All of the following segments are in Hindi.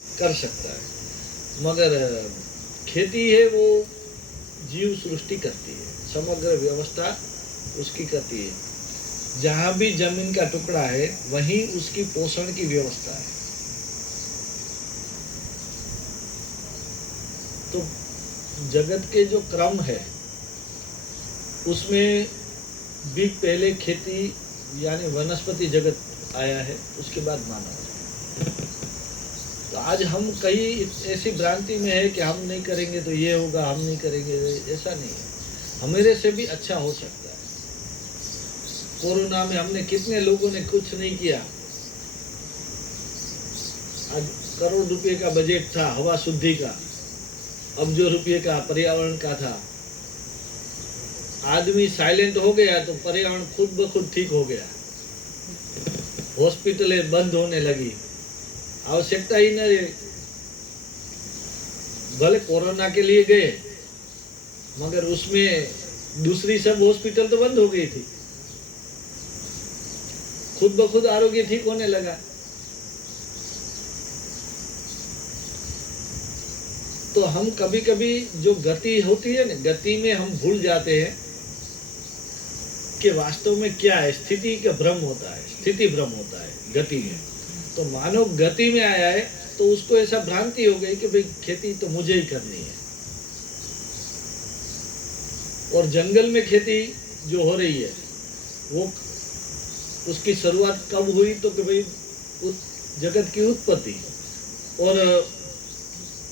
कर सकता है, मगर खेती है वो जीव सृष्टि करती है, समग्र व्यवस्था उसकी करती है। जहाँ भी जमीन का टुकड़ा है वहीं उसकी पोषण की व्यवस्था है। तो जगत के जो क्रम है उसमें भी पहले खेती यानी वनस्पति जगत आया है, उसके बाद मानव। तो आज हम कई ऐसी भ्रांति में है कि हम नहीं करेंगे तो ये होगा, हम नहीं करेंगे, ऐसा नहीं है। हमारे से भी अच्छा हो सकता है। कोरोना में हमने कितने लोगों ने कुछ नहीं किया। आज करोड़ रुपए का बजट था हवा शुद्धि का, अब्जों रुपये का पर्यावरण का था। आदमी साइलेंट हो गया तो पर्यावरण खुद ब खुद ठीक हो गया। हॉस्पिटलें बंद होने लगी, आवश्यकता ही न रही। भले कोरोना के लिए गए मगर उसमें दूसरी सब हॉस्पिटल तो बंद हो गई थी, खुद ब खुद आरोग्य ठीक होने लगा। तो हम कभी कभी जो गति होती है ना, गति में हम भूल जाते हैं कि वास्तव में क्या है। स्थिति का भ्रम होता है, स्थिति भ्रम होता है गति में। तो मानव गति में आया है तो उसको ऐसा भ्रांति हो गई कि भाई खेती तो मुझे ही करनी है। और जंगल में खेती जो हो रही है वो उसकी शुरुआत कब हुई, तो कि भाई जगत की उत्पत्ति। और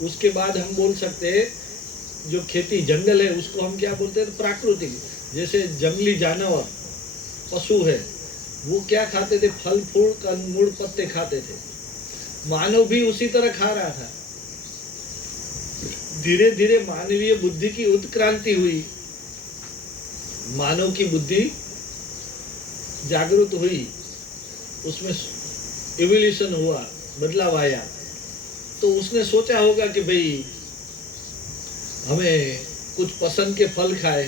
उसके बाद हम बोल सकते हैं जो खेती जंगल है उसको हम क्या बोलते हैं, प्राकृतिक। जैसे जंगली जानवर पशु है वो क्या खाते थे, फल फूल कंद पत्ते खाते थे। मानव भी उसी तरह खा रहा था। धीरे धीरे मानवीय बुद्धि की उत्क्रांति हुई, मानव की बुद्धि जागृत हुई, उसमें इवोल्यूशन हुआ, बदलाव आया। तो उसने सोचा होगा कि भाई हमें कुछ पसंद के फल खाए,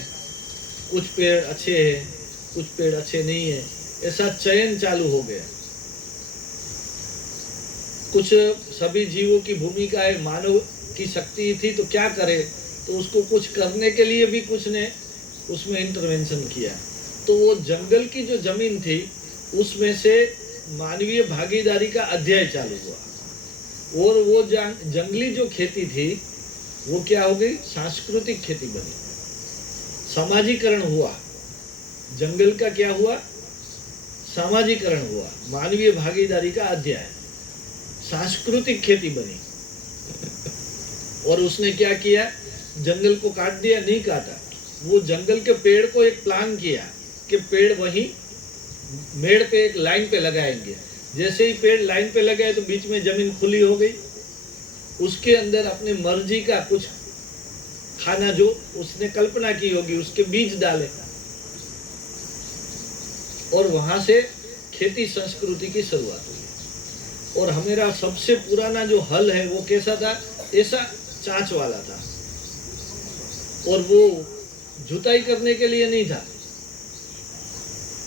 कुछ पेड़ अच्छे हैं, कुछ पेड़ अच्छे नहीं है, ऐसा चयन चालू हो गया। कुछ सभी जीवों की भूमिका है, मानव की शक्ति थी तो क्या करे, तो उसको कुछ करने के लिए भी कुछ ने उसमें इंटरवेंशन किया। तो वो जंगल की जो जमीन थी उसमें से मानवीय भागीदारी का अध्याय चालू हुआ। और वो जंगली जो खेती थी वो क्या हो गई, सांस्कृतिक खेती बनी, सामाजिकरण हुआ। जंगल का क्या हुआ, सामाजिकरण हुआ, मानवीय भागीदारी का अध्याय, सांस्कृतिक खेती बनी। और उसने क्या किया, जंगल को काट दिया, नहीं काटा। वो जंगल के पेड़ को एक प्लान किया कि पेड़ वहीं मेड़ पे एक लाइन पे लगाएंगे। जैसे ही पेड़ लाइन पे लगाए तो बीच में जमीन खुली हो गई, उसके अंदर अपने मर्जी का कुछ खाना जो उसने कल्पना की होगी उसके बीज डाले, और वहां से खेती संस्कृति की शुरुआत हुई। और हमारा सबसे पुराना जो हल है वो कैसा था, ऐसा चांच वाला था। और वो जुताई करने के लिए नहीं था,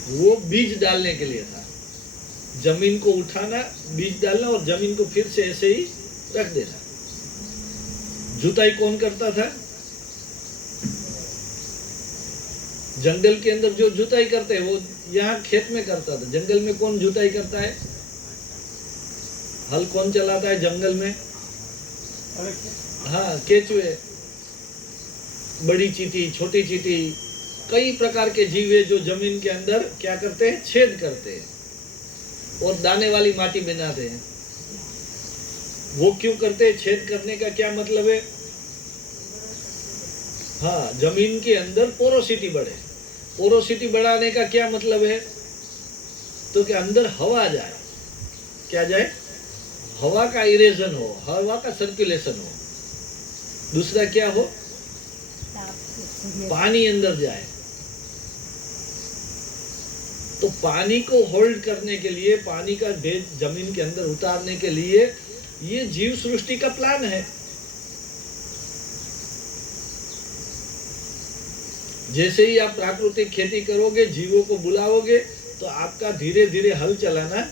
वो बीज डालने के लिए था। जमीन को उठाना, बीज डालना और जमीन को फिर से ऐसे ही रख देना। जुताई कौन करता था, जंगल के अंदर जो जुताई करते हैं वो यहाँ खेत में करता था। जंगल में कौन जुताई करता है, हल कौन चलाता है जंगल में, हाँ केचुए, बड़ी चींटी, छोटी चींटी, कई प्रकार के जीव है जो जमीन के अंदर क्या करते हैं, छेद करते हैं और दाने वाली माटी बनाते हैं। वो क्यों करते हैं, छेद करने का क्या मतलब है, हाँ जमीन के अंदर पोरोसिटी बढ़े। पोरोसिटी बढ़ाने का क्या मतलब है, तो कि अंदर हवा जाए, क्या जाए, हवा का इरेजन हो, हवा का सर्कुलेशन हो। दूसरा क्या हो, पानी अंदर जाए। तो पानी को होल्ड करने के लिए, पानी का भेद जमीन के अंदर उतारने के लिए ये जीव सृष्टि का प्लान है। जैसे ही आप प्राकृतिक खेती करोगे, जीवों को बुलाओगे, तो आपका धीरे धीरे हल चलाना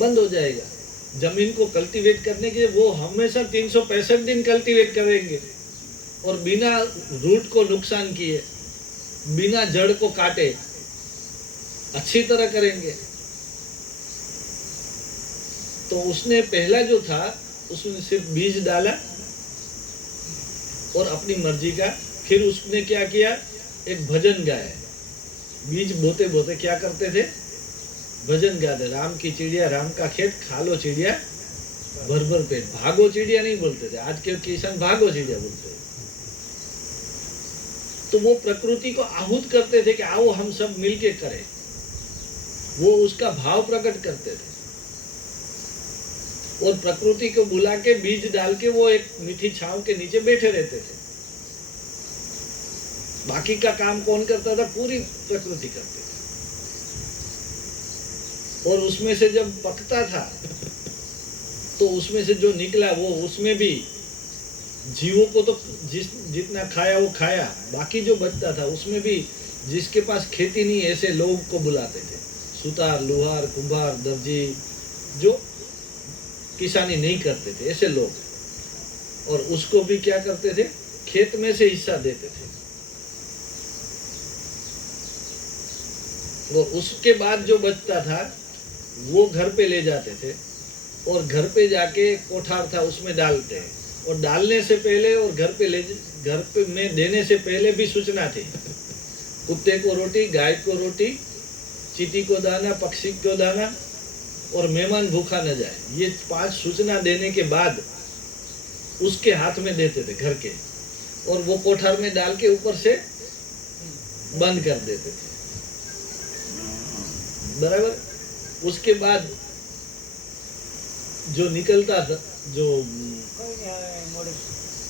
बंद हो जाएगा। जमीन को कल्टीवेट करने के लिए वो हमेशा 365 दिन कल्टीवेट करेंगे और बिना रूट को नुकसान किए, बिना जड़ को काटे अच्छी तरह करेंगे। तो उसने पहला जो था उसने सिर्फ बीज डाला और अपनी मर्जी का, फिर उसने क्या किया, एक भजन गाया। बीज बोते बोते क्या करते थे, भजन गाते, राम की चिड़िया राम का खेत, खा लो चिड़िया भर भर पेट। भागो चिड़िया नहीं बोलते थे, आज के किसान भागो चिड़िया बोलते थे। तो वो प्रकृति को आहूत करते थे कि आओ हम सब मिलके करें, वो उसका भाव प्रकट करते थे और प्रकृति को बुला के बीज डाल के वो एक मीठी छांव के नीचे बैठे रहते थे। बाकी का काम कौन करता था, पूरी प्रकृति करती थी। और उसमें से जब पकता था तो उसमें से जो निकला वो, उसमें भी जीवों को तो जितना खाया वो खाया, बाकी जो बचता था उसमें भी जिसके पास खेती नहीं ऐसे लोग को बुलाते थे, सुतार, लोहार, कुंभार, दर्जी, जो किसानी नहीं करते थे ऐसे लोग, और उसको भी क्या करते थे, खेत में से हिस्सा देते थे। और उसके बाद जो बचता था वो घर पे ले जाते थे और घर पे जाके कोठार था उसमें डालते हैं, और डालने से पहले और घर पे में देने से पहले भी सूचना थी, कुत्ते को रोटी, गाय को रोटी, चींटी को दाना, पक्षी को दाना और मेहमान भूखा न जाए। ये 5 सूचना देने के बाद उसके हाथ में देते थे घर के, और वो कोठार में डाल के ऊपर से बंद कर देते थे, बराबर। उसके बाद जो निकलता था, जो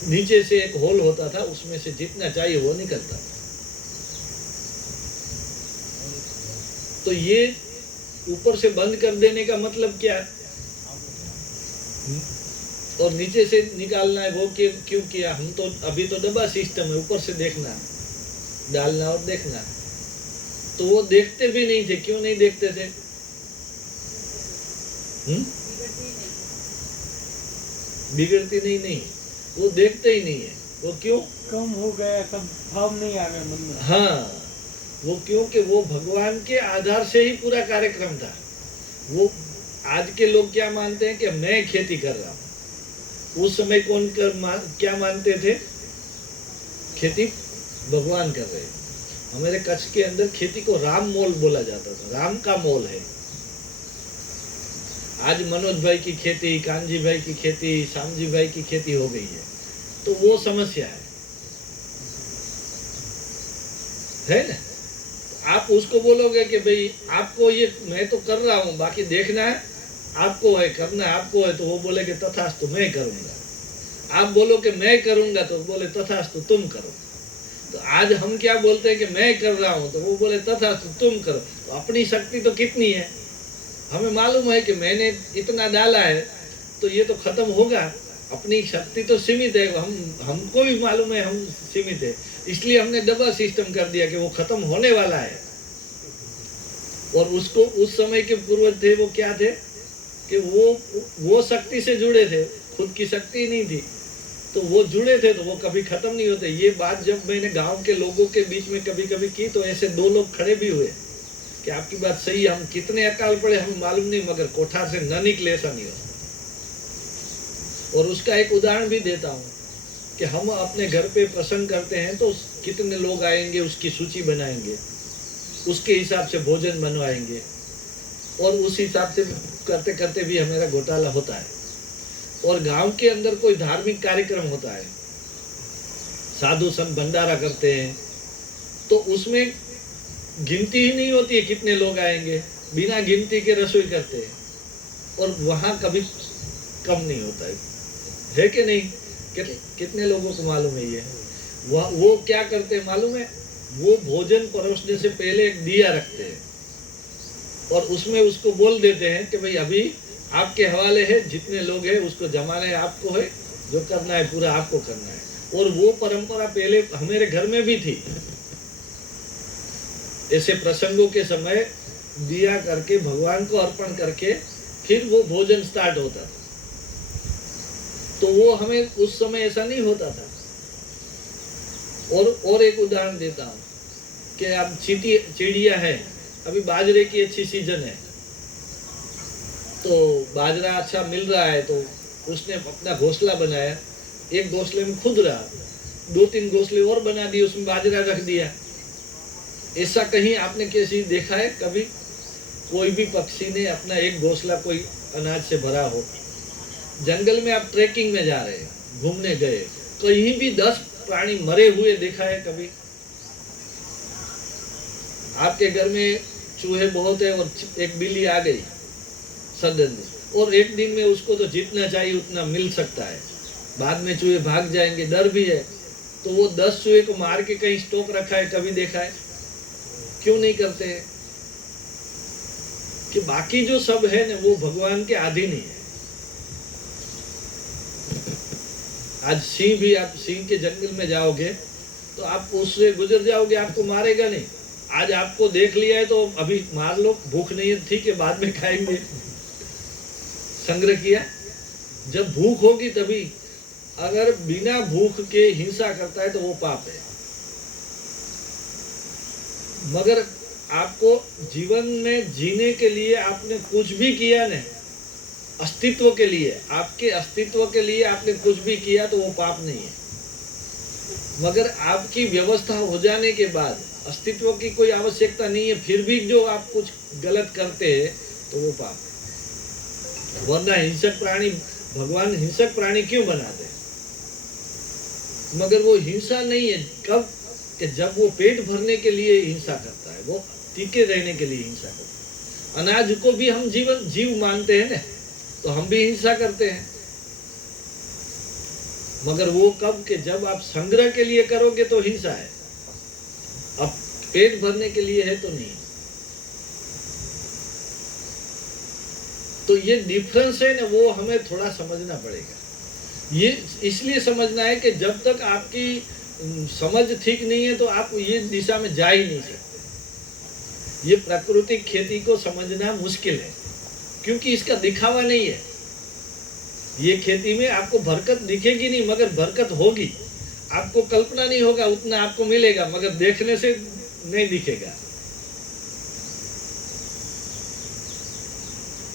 नीचे से एक होल होता था, उसमें से जितना चाहिए वो निकलता था। तो ये ऊपर से बंद कर देने का मतलब क्या है, और नीचे से निकालना है वो क्यों किया, हम तो अभी तो डब्बा सिस्टम है, ऊपर से देखना, डालना और देखना। तो वो देखते भी नहीं थे, क्यों नहीं देखते थे, बिगड़ती नहीं, वो देखते ही नहीं है। वो क्यों, कम हो गया, कम भाव नहीं आ गया मन में। हाँ, वो क्योंकि वो भगवान के आधार से ही पूरा कार्यक्रम था। वो आज के लोग क्या मानते हैं कि मैं खेती कर रहा हूँ, उस समय क्या मानते थे, खेती भगवान कर रहे हैं। हमारे कच्छ के अंदर खेती को राम मोल बोला जाता था, राम का मोल है। आज मनोज भाई की खेती, कानजी भाई की खेती, श्यामजी भाई की खेती हो गई है, तो वो समस्या है ना। आप उसको बोलोगे कि भाई आपको ये, मैं तो कर रहा हूँ, बाकी देखना है आपको है, करना है आपको है, तो वो बोलेगे तथास्तु मैं करूँगा। आप बोलो कि मैं करूँगा तो बोले तथास्तु तुम करो। तो आज हम क्या बोलते हैं कि मैं कर रहा हूँ, तो वो बोले तथास्तु तुम करो। तो अपनी शक्ति तो कितनी है, हमें मालूम है कि मैंने इतना डाला है तो ये तो खत्म होगा। अपनी शक्ति तो सीमित है, हमको भी मालूम है हम सीमित है, इसलिए हमने डबल सिस्टम कर दिया कि वो खत्म होने वाला है। और उसको उस समय के पूर्वज थे, वो क्या थे कि वो शक्ति से जुड़े थे, खुद की शक्ति नहीं थी, तो वो जुड़े थे तो वो कभी खत्म नहीं होते। ये बात जब मैंने गांव के लोगों के बीच में कभी कभी की तो ऐसे 2 लोग खड़े भी हुए कि आपकी बात सही है, हम कितने अकाल पड़े हमें मालूम नहीं, मगर कोठार से न निकले ऐसा नहीं होता। और उसका एक उदाहरण भी देता हूँ कि हम अपने घर पे प्रसंग करते हैं तो कितने लोग आएंगे उसकी सूची बनाएंगे, उसके हिसाब से भोजन बनवाएंगे, और उस हिसाब से करते करते भी हमारा घोटाला होता है। और गांव के अंदर कोई धार्मिक कार्यक्रम होता है, साधु संत भंडारा करते हैं, तो उसमें गिनती ही नहीं होती है कितने लोग आएंगे, बिना गिनती के रसोई करते हैं, और वहाँ कभी कम नहीं होता है कि नहीं। कितने लोगों को मालूम है ये, वो क्या करते हैं मालूम है, वो भोजन परोसने से पहले एक दिया रखते हैं और उसमें उसको बोल देते हैं कि भाई अभी आपके हवाले है, जितने लोग हैं उसको जमाना है, आपको है, जो करना है पूरा आपको करना है। और वो परंपरा पहले हमारे घर में भी थी, ऐसे प्रसंगों के समय दिया करके भगवान को अर्पण करके फिर वो भोजन स्टार्ट होता था। तो वो हमें उस समय ऐसा नहीं होता था। और एक उदाहरण देता हूँ कि अब चिड़िया है, अभी बाजरे की अच्छी सीजन है, तो बाजरा अच्छा मिल रहा है, तो उसने अपना घोंसला बनाया, एक घोंसले में खुद रहा, 2-3 घोंसले और बना दिए, उसमें बाजरा रख दिया। ऐसा कहीं आपने कैसे देखा है कभी कोई भी पक्षी ने अपना एक घोंसला कोई अनाज से भरा हो? जंगल में आप ट्रैकिंग में जा रहे हैं, घूमने गए, कहीं भी 10 प्राणी मरे हुए देखा है कभी? आपके घर में चूहे बहुत है और एक बिल्ली आ गई सडनली, और एक दिन में उसको तो जितना चाहिए उतना मिल सकता है, बाद में चूहे भाग जाएंगे, डर भी है, तो वो 10 चूहे को मार के कहीं स्टॉक रखा है, कभी देखा है? क्यों नहीं करते हैं? कि बाकी जो सब है ना वो भगवान के अधीन ही है। आज सिंह भी, आप सिंह के जंगल में जाओगे तो आप उससे गुजर जाओगे, आपको मारेगा नहीं। आज आपको देख लिया है तो अभी मार लो, भूख नहीं है, ठीक है बाद में खाएंगे। संग्रह किया, जब भूख होगी तभी। अगर बिना भूख के हिंसा करता है तो वो पाप है। मगर आपको जीवन में जीने के लिए आपने कुछ भी किया नहीं, अस्तित्व के लिए, आपके अस्तित्व के लिए आपने कुछ भी किया तो वो पाप नहीं है। मगर आपकी व्यवस्था हो जाने के बाद अस्तित्व की कोई आवश्यकता नहीं है, फिर भी जो आप कुछ गलत करते हैं तो वो पाप है। वरना हिंसक प्राणी, भगवान हिंसक प्राणी क्यों बनाते हैं? मगर वो हिंसा नहीं है, कब? कि जब वो पेट भरने के लिए हिंसा करता है, वो टिके रहने के लिए हिंसा करता है। अनाज को भी हम जीव मानते हैं ना, तो हम भी हिंसा करते हैं। मगर वो कब? कि जब आप संग्रह के लिए करोगे तो हिंसा है, अब पेट भरने के लिए है तो नहीं। तो ये डिफरेंस है ना, वो हमें थोड़ा समझना पड़ेगा। ये इसलिए समझना है कि जब तक आपकी समझ ठीक नहीं है तो आप ये दिशा में जा ही नहीं सकते। ये प्राकृतिक खेती को समझना मुश्किल है, क्योंकि इसका दिखावा नहीं है। ये खेती में आपको बरकत दिखेगी नहीं, मगर बरकत होगी। आपको कल्पना नहीं होगा उतना आपको मिलेगा, मगर देखने से नहीं दिखेगा।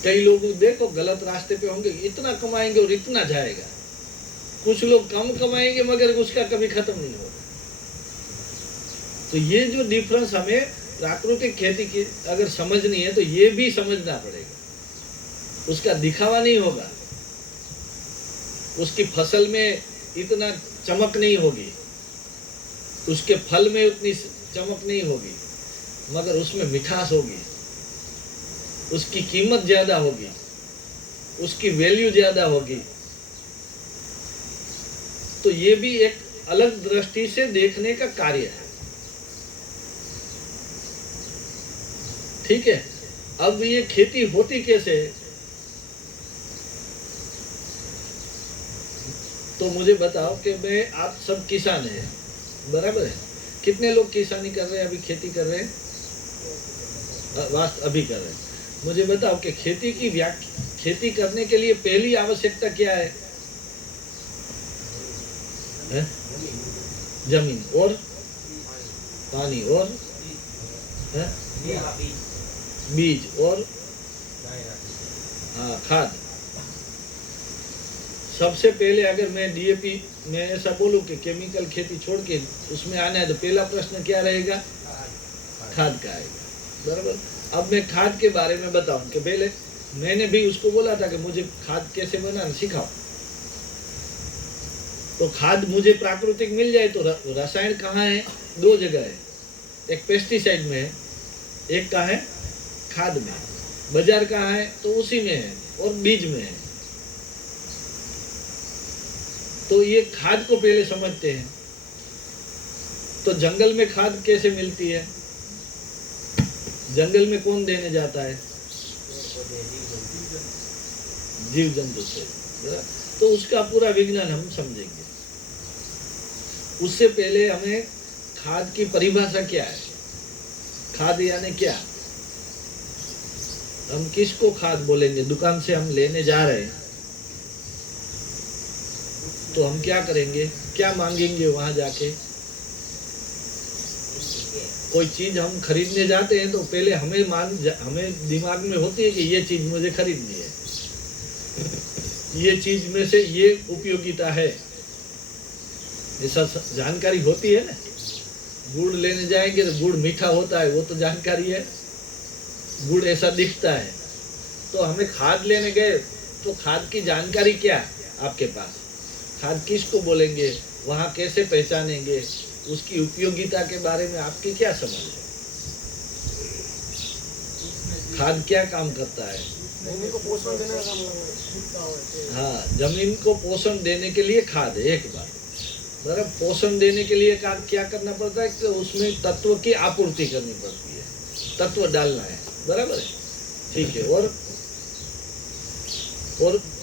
कई लोग देखो गलत रास्ते पे होंगे, इतना कमाएंगे और इतना जाएगा। कुछ लोग कम कमाएंगे मगर उसका कभी खत्म नहीं होगा। तो ये जो डिफरेंस हमें प्राकृतिक खेती की अगर समझनी है तो ये भी समझना पड़ेगा। उसका दिखावा नहीं होगा, उसकी फसल में इतना चमक नहीं होगी, उसके फल में उतनी चमक नहीं होगी, मगर उसमें मिठास होगी, उसकी कीमत ज्यादा होगी, उसकी वैल्यू ज्यादा होगी। तो ये भी एक अलग दृष्टि से देखने का कार्य है। ठीक है, अब ये खेती होती कैसे? तो मुझे बताओ कि मैं, आप सब किसान हैं, बराबर है? कितने लोग किसानी कर रहे हैं, अभी खेती कर रहे हैं? अभी कर रहे हैं। मुझे बताओ कि खेती करने के लिए पहली आवश्यकता क्या है? जमीन और पानी और बीज और खाद। सबसे पहले अगर मैं डीएपी में ऐसा बोलूं कि केमिकल खेती छोड़ के उसमें आना है तो पहला प्रश्न क्या रहेगा? खाद का आएगा, बराबर। अब मैं खाद के बारे में बताऊं कि पहले मैंने भी उसको बोला था कि मुझे खाद कैसे बनाना सिखाओ। तो खाद मुझे प्राकृतिक मिल जाए तो रसायन कहाँ है? 2 जगह है, एक पेस्टिसाइड में है, एक कहाँ है? खाद में। बाजार कहाँ है? तो उसी में है, और बीज में है। तो ये खाद को पहले समझते हैं। तो जंगल में खाद कैसे मिलती है? जंगल में कौन देने जाता है? जीव जंतु से। तो उसका पूरा विज्ञान हम समझेंगे। उससे पहले हमें खाद की परिभाषा क्या है? खाद यानी क्या हम किसको खाद बोलेंगे? दुकान से हम लेने जा रहे हैं तो हम क्या करेंगे, क्या मांगेंगे वहां जाके? कोई चीज हम खरीदने जाते हैं तो पहले हमें दिमाग में होती है कि ये चीज मुझे खरीदनी है, ये चीज में से ये उपयोगिता है, ऐसा जानकारी होती है ना। गुड़ लेने जाएंगे तो गुड़ मीठा होता है, वो तो जानकारी है, गुड़ ऐसा दिखता है। तो हमें खाद लेने गए तो खाद की जानकारी क्या आपके पास? खाद किसको बोलेंगे, वहाँ कैसे पहचानेंगे, उसकी उपयोगिता के बारे में आपकी क्या समझ है? खाद क्या काम करता है? जमीन को पोषण देने का काम करता है। हाँ, जमीन को पोषण देने के लिए खाद है। एक बार बराबर, पोषण देने के लिए क्या करना पड़ता है कि उसमें तत्व की आपूर्ति करनी पड़ती है, तत्व डालना है, बराबर है, ठीक है। और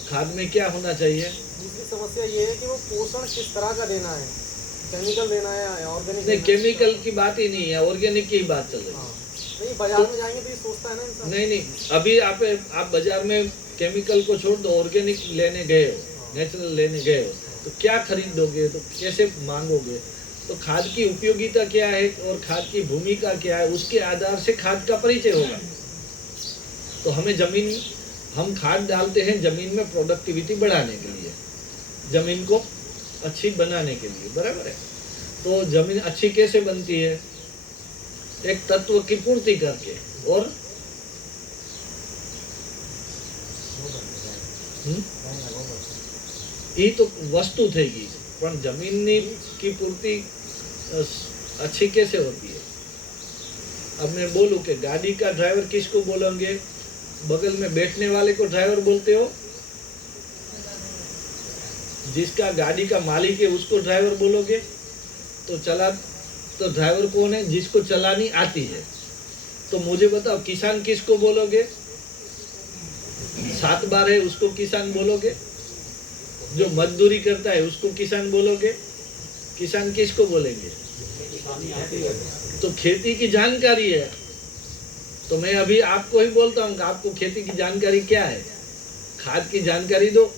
खाद में क्या होना चाहिए? दूसरी समस्या ये है कि वो पोषण किस तरह का देना है, केमिकल देना है, ऑर्गेनिक? नहीं, केमिकल की बात ही नहीं है, ऑर्गेनिक की बात चल रही है। नहीं, बाजार में जाएंगे तो ये सोचता है ना इंसान। नहीं, अभी आप बाजार में केमिकल को छोड़ दो, ऑर्गेनिक लेने गए हो, नेचुरल लेने गए हो, तो क्या खरीदोगे, तो कैसे मांगोगे? तो खाद की उपयोगिता क्या है और खाद की भूमिका क्या है, उसके आधार से खाद का परिचय होगा। तो हम खाद डालते हैं जमीन में प्रोडक्टिविटी बढ़ाने के लिए, जमीन को अच्छी बनाने के लिए, बराबर है। तो जमीन अच्छी कैसे बनती है? एक तत्व की पूर्ति करके। और ये तो वस्तु थेगी, पर जमीन की पूर्ति अच्छी कैसे होती है? अब मैं बोलूं कि गाड़ी का ड्राइवर किसको बोलेंगे? बगल में बैठने वाले को ड्राइवर बोलते हो? जिसका गाड़ी का मालिक है उसको ड्राइवर बोलोगे? तो ड्राइवर कौन है? जिसको चलानी आती है। तो मुझे बताओ, किसान किसको बोलोगे? 7 बार है उसको किसान बोलोगे? जो मजदूरी करता है उसको किसान बोलोगे? किसान किसको बोलेंगे? तो खेती की जानकारी है। तो मैं अभी आपको ही बोलता हूँ कि आपको खेती की जानकारी क्या है, खाद की जानकारी दो।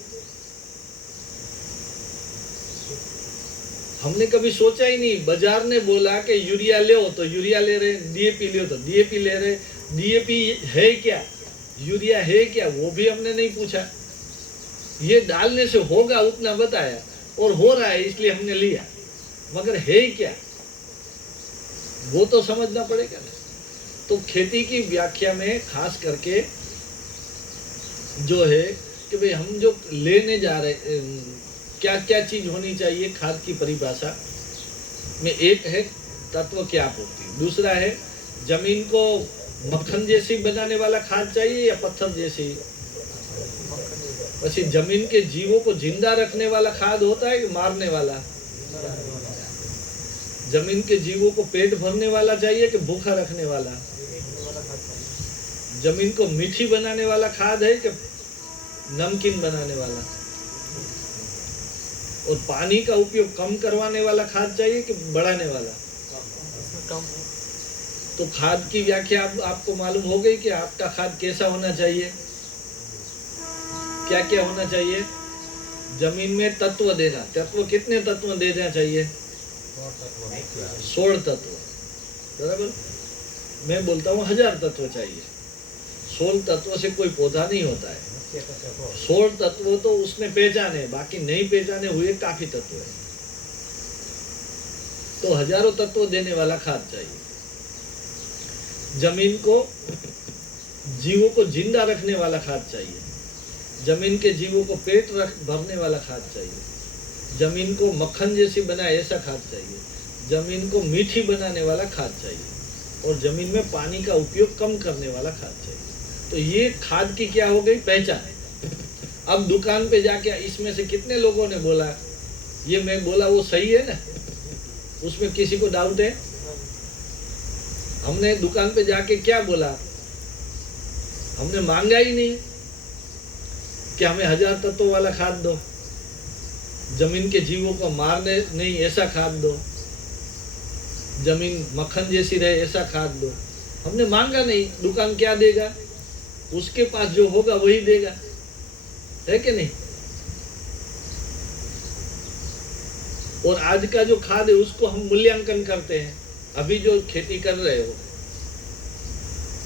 हमने कभी सोचा ही नहीं। बाजार ने बोला कि यूरिया ले तो यूरिया ले रहे, डीएपी ले तो डीएपी ले रहे। डीएपी है क्या, यूरिया है क्या, वो भी हमने नहीं पूछा। ये डालने से होगा उतना बताया और हो रहा है इसलिए हमने लिया, मगर है क्या वो तो समझना पड़ेगा ना। तो खेती की व्याख्या में खास करके जो है कि भाई हम जो लेने जा रहे क्या क्या चीज होनी चाहिए खाद की परिभाषा में, एक है तत्व की आपूर्ति, दूसरा है जमीन को मक्खन जैसी बनाने वाला खाद चाहिए या पत्थर जैसी, પછી जमीन के जीवों को जिंदा रखने वाला खाद होता है कि मारने वाला, जमीन के जीवों को पेट भरने वाला चाहिए कि भूखा रखने वाला, जमीन को मीठी बनाने वाला खाद है कि नमकीन बनाने वाला, और पानी का उपयोग कम करवाने वाला खाद चाहिए कि बढ़ाने वाला। तो खाद की व्याख्या आपको मालूम हो गई कि आपका खाद कैसा होना चाहिए, क्या क्या होना चाहिए। जमीन में तत्व देना, तत्व कितने तत्व देना चाहिए? 16 तत्व, बराबर। मैं बोलता हूँ 1000 तत्व चाहिए। 16 तत्व से कोई पौधा नहीं होता है। 16 तत्व तो उसने पहचाने, बाकी नहीं पहचाने हुए काफी तत्व है। तो हजारों तत्व देने वाला खाद चाहिए। जमीन को जीवों को जिंदा रखने वाला खाद चाहिए, जमीन के जीवों को पेट भरने वाला खाद चाहिए, जमीन को मक्खन जैसी बनाए ऐसा खाद चाहिए, जमीन को मीठी बनाने वाला खाद चाहिए, और जमीन में पानी का उपयोग कम करने वाला खाद चाहिए। तो ये खाद की क्या हो गई पहचान। अब दुकान पे जाके इसमें से कितने लोगों ने बोला ये मैं बोला वो सही है ना, उसमें किसी को डाउट है? हमने दुकान पे जाके क्या बोला? हमने मांगा ही नहीं कि हमें 1000 तत्वों वाला खाद दो, जमीन के जीवों को मारने नहीं ऐसा खाद दो, जमीन मक्खन जैसी रहे ऐसा खाद दो। हमने मांगा नहीं, दुकान क्या देगा? उसके पास जो होगा वही देगा, है कि नहीं? और आज का जो खाद है उसको हम मूल्यांकन करते हैं, अभी जो खेती कर रहे हो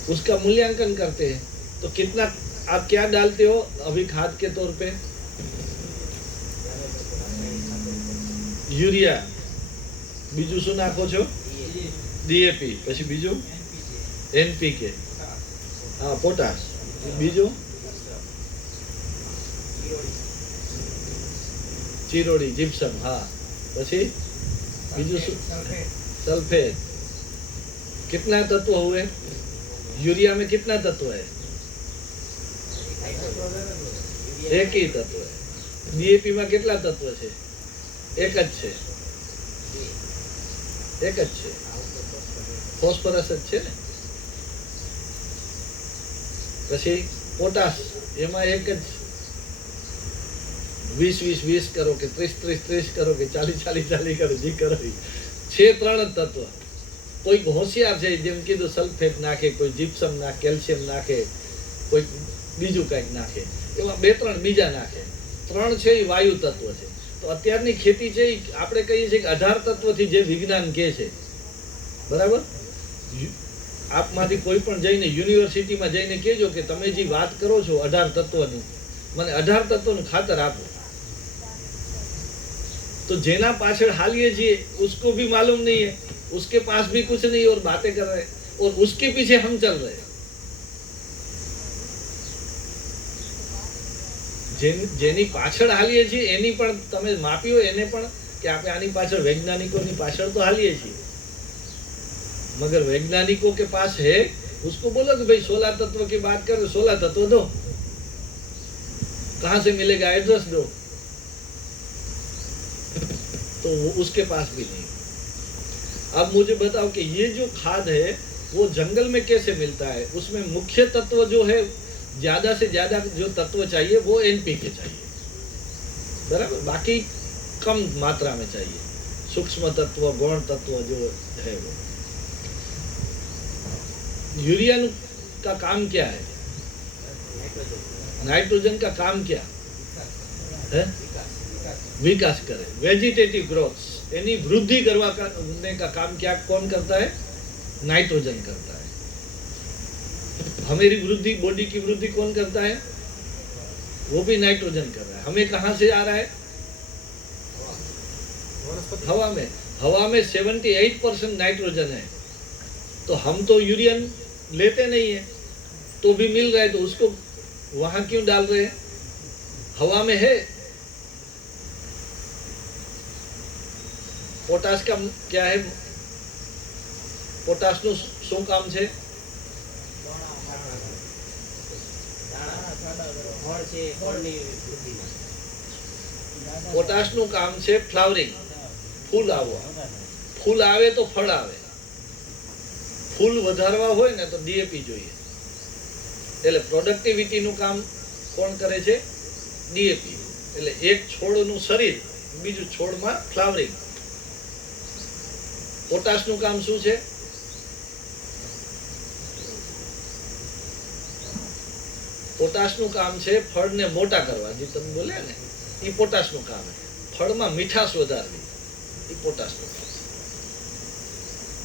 उसका मूल्यांकन करते हैं। तो कितना आप क्या डालते हो अभी खाद के तौर पे? यूरिया, बीजू શું નાખો છો? DAP, પછી બીજું NPK, હા પોટાશ, બીજું ચીરોડી, જીપ્સમ, હા, પછી બીજું શું? सल्फेट। कितना तत्व हुए? यूरिया में कितना तत्व है? एक ही तत्व है। DAP में कितना तत्व है? एक જ છે, એક જ છે, ફોસ્ફરસ જ છે ને। પછી પોટાશ, એમાં એક જ 20-20-20 કરો કે 30-30-30 કરો કે 40-40-40 કરો, જે કરો છે, 3 તત્વ। કોઈ હોશિયાર છે જેમ કીધું સલ્ફેટ નાખે, કોઈ જીપ્સમ નાખે, કેલ્શિયમ નાખે, કોઈ બીજું કંઈક નાખે, એમાં 2-3 બીજા નાખે, 3 છે એ વાયુ તત્વ છે। તો અત્યારની ખેતી છે એ આપણે કહીએ છીએ કે 18 તત્વથી જે વિજ્ઞાન કહે છે, બરાબર? આપમાંથી કોઈ પણ જઈને યુનિવર્સિટીમાં જઈને કહેજો કે તમે જે વાત કરો છો 18 તત્વની, મને 18 તત્વનું ખાતર આપો। तो जेना पाछड़ हालिए जी उसको भी मालूम नहीं है, उसके पास भी कुछ नहीं और बातें कर रहे हैं, और उसके पीछे हम चल रहे हैं। जेनी पाछड़ हालिए जी एनी पण तमे माप्यो एने पण कि आपणे आनी पाछड़ वैज्ञानिकोनी पाछड़ तो हालिए छी, मगर वैज्ञानिकों के पास है, उसको बोलो कि भाई 16 तत्व की बात करो, 16 तत्व दो, कहाँ से मिलेगा, एड्रेस दो, तो वो उसके पास भी नहीं। अब मुझे बताओ कि ये जो खाद है वो जंगल में कैसे मिलता है? उसमें मुख्य तत्व जो है, ज्यादा से ज्यादा जो तत्व चाहिए वो NPK चाहिए, बराबर, बाकी कम मात्रा में चाहिए, सूक्ष्म तत्व, गौण तत्व जो है वो। यूरिया का काम क्या है? नाइट्रोजन का काम क्या है? विकास करे, वेजिटेटिव ग्रोथ, यानी वृद्धि करने का काम क्या कौन करता है? नाइट्रोजन करता है। हमारी वृद्धि, बॉडी की वृद्धि कौन करता है? वो भी नाइट्रोजन कर रहा है। हमें कहाँ से आ रहा है? हवा में। हवा में 78% नाइट्रोजन है, तो हम तो यूरिया लेते नहीं है, तो भी मिल रहा है, तो उसको वहां क्यों डाल रहे हैं? हवा में है। पोटाश का क्या है? पोटाश નું શું કામ છે? પોટાશ નું કામ છે ફ્લાવરિંગ, ફૂલ આવવા। ફૂલ આવે તો ફળ આવે। ફૂલ વધારવા હોય ને તો DAP જોઈએ। એટલે પ્રોડક્ટિવિટી નું કામ કોણ કરે છે? DAP। એટલે એક છોડનું શરીર, બીજું છોડમાં ફ્લાવરિંગ। પોટાશ નું કામ શું છે? પોટાશ નું કામ છે ફળને મોટા કરવા, જે તમે બોલ્યા ને, એ પોટાશ નું કામ છે। ફળમાં મીઠાશ વધારવી, એ પોટાશ નું કામ છે।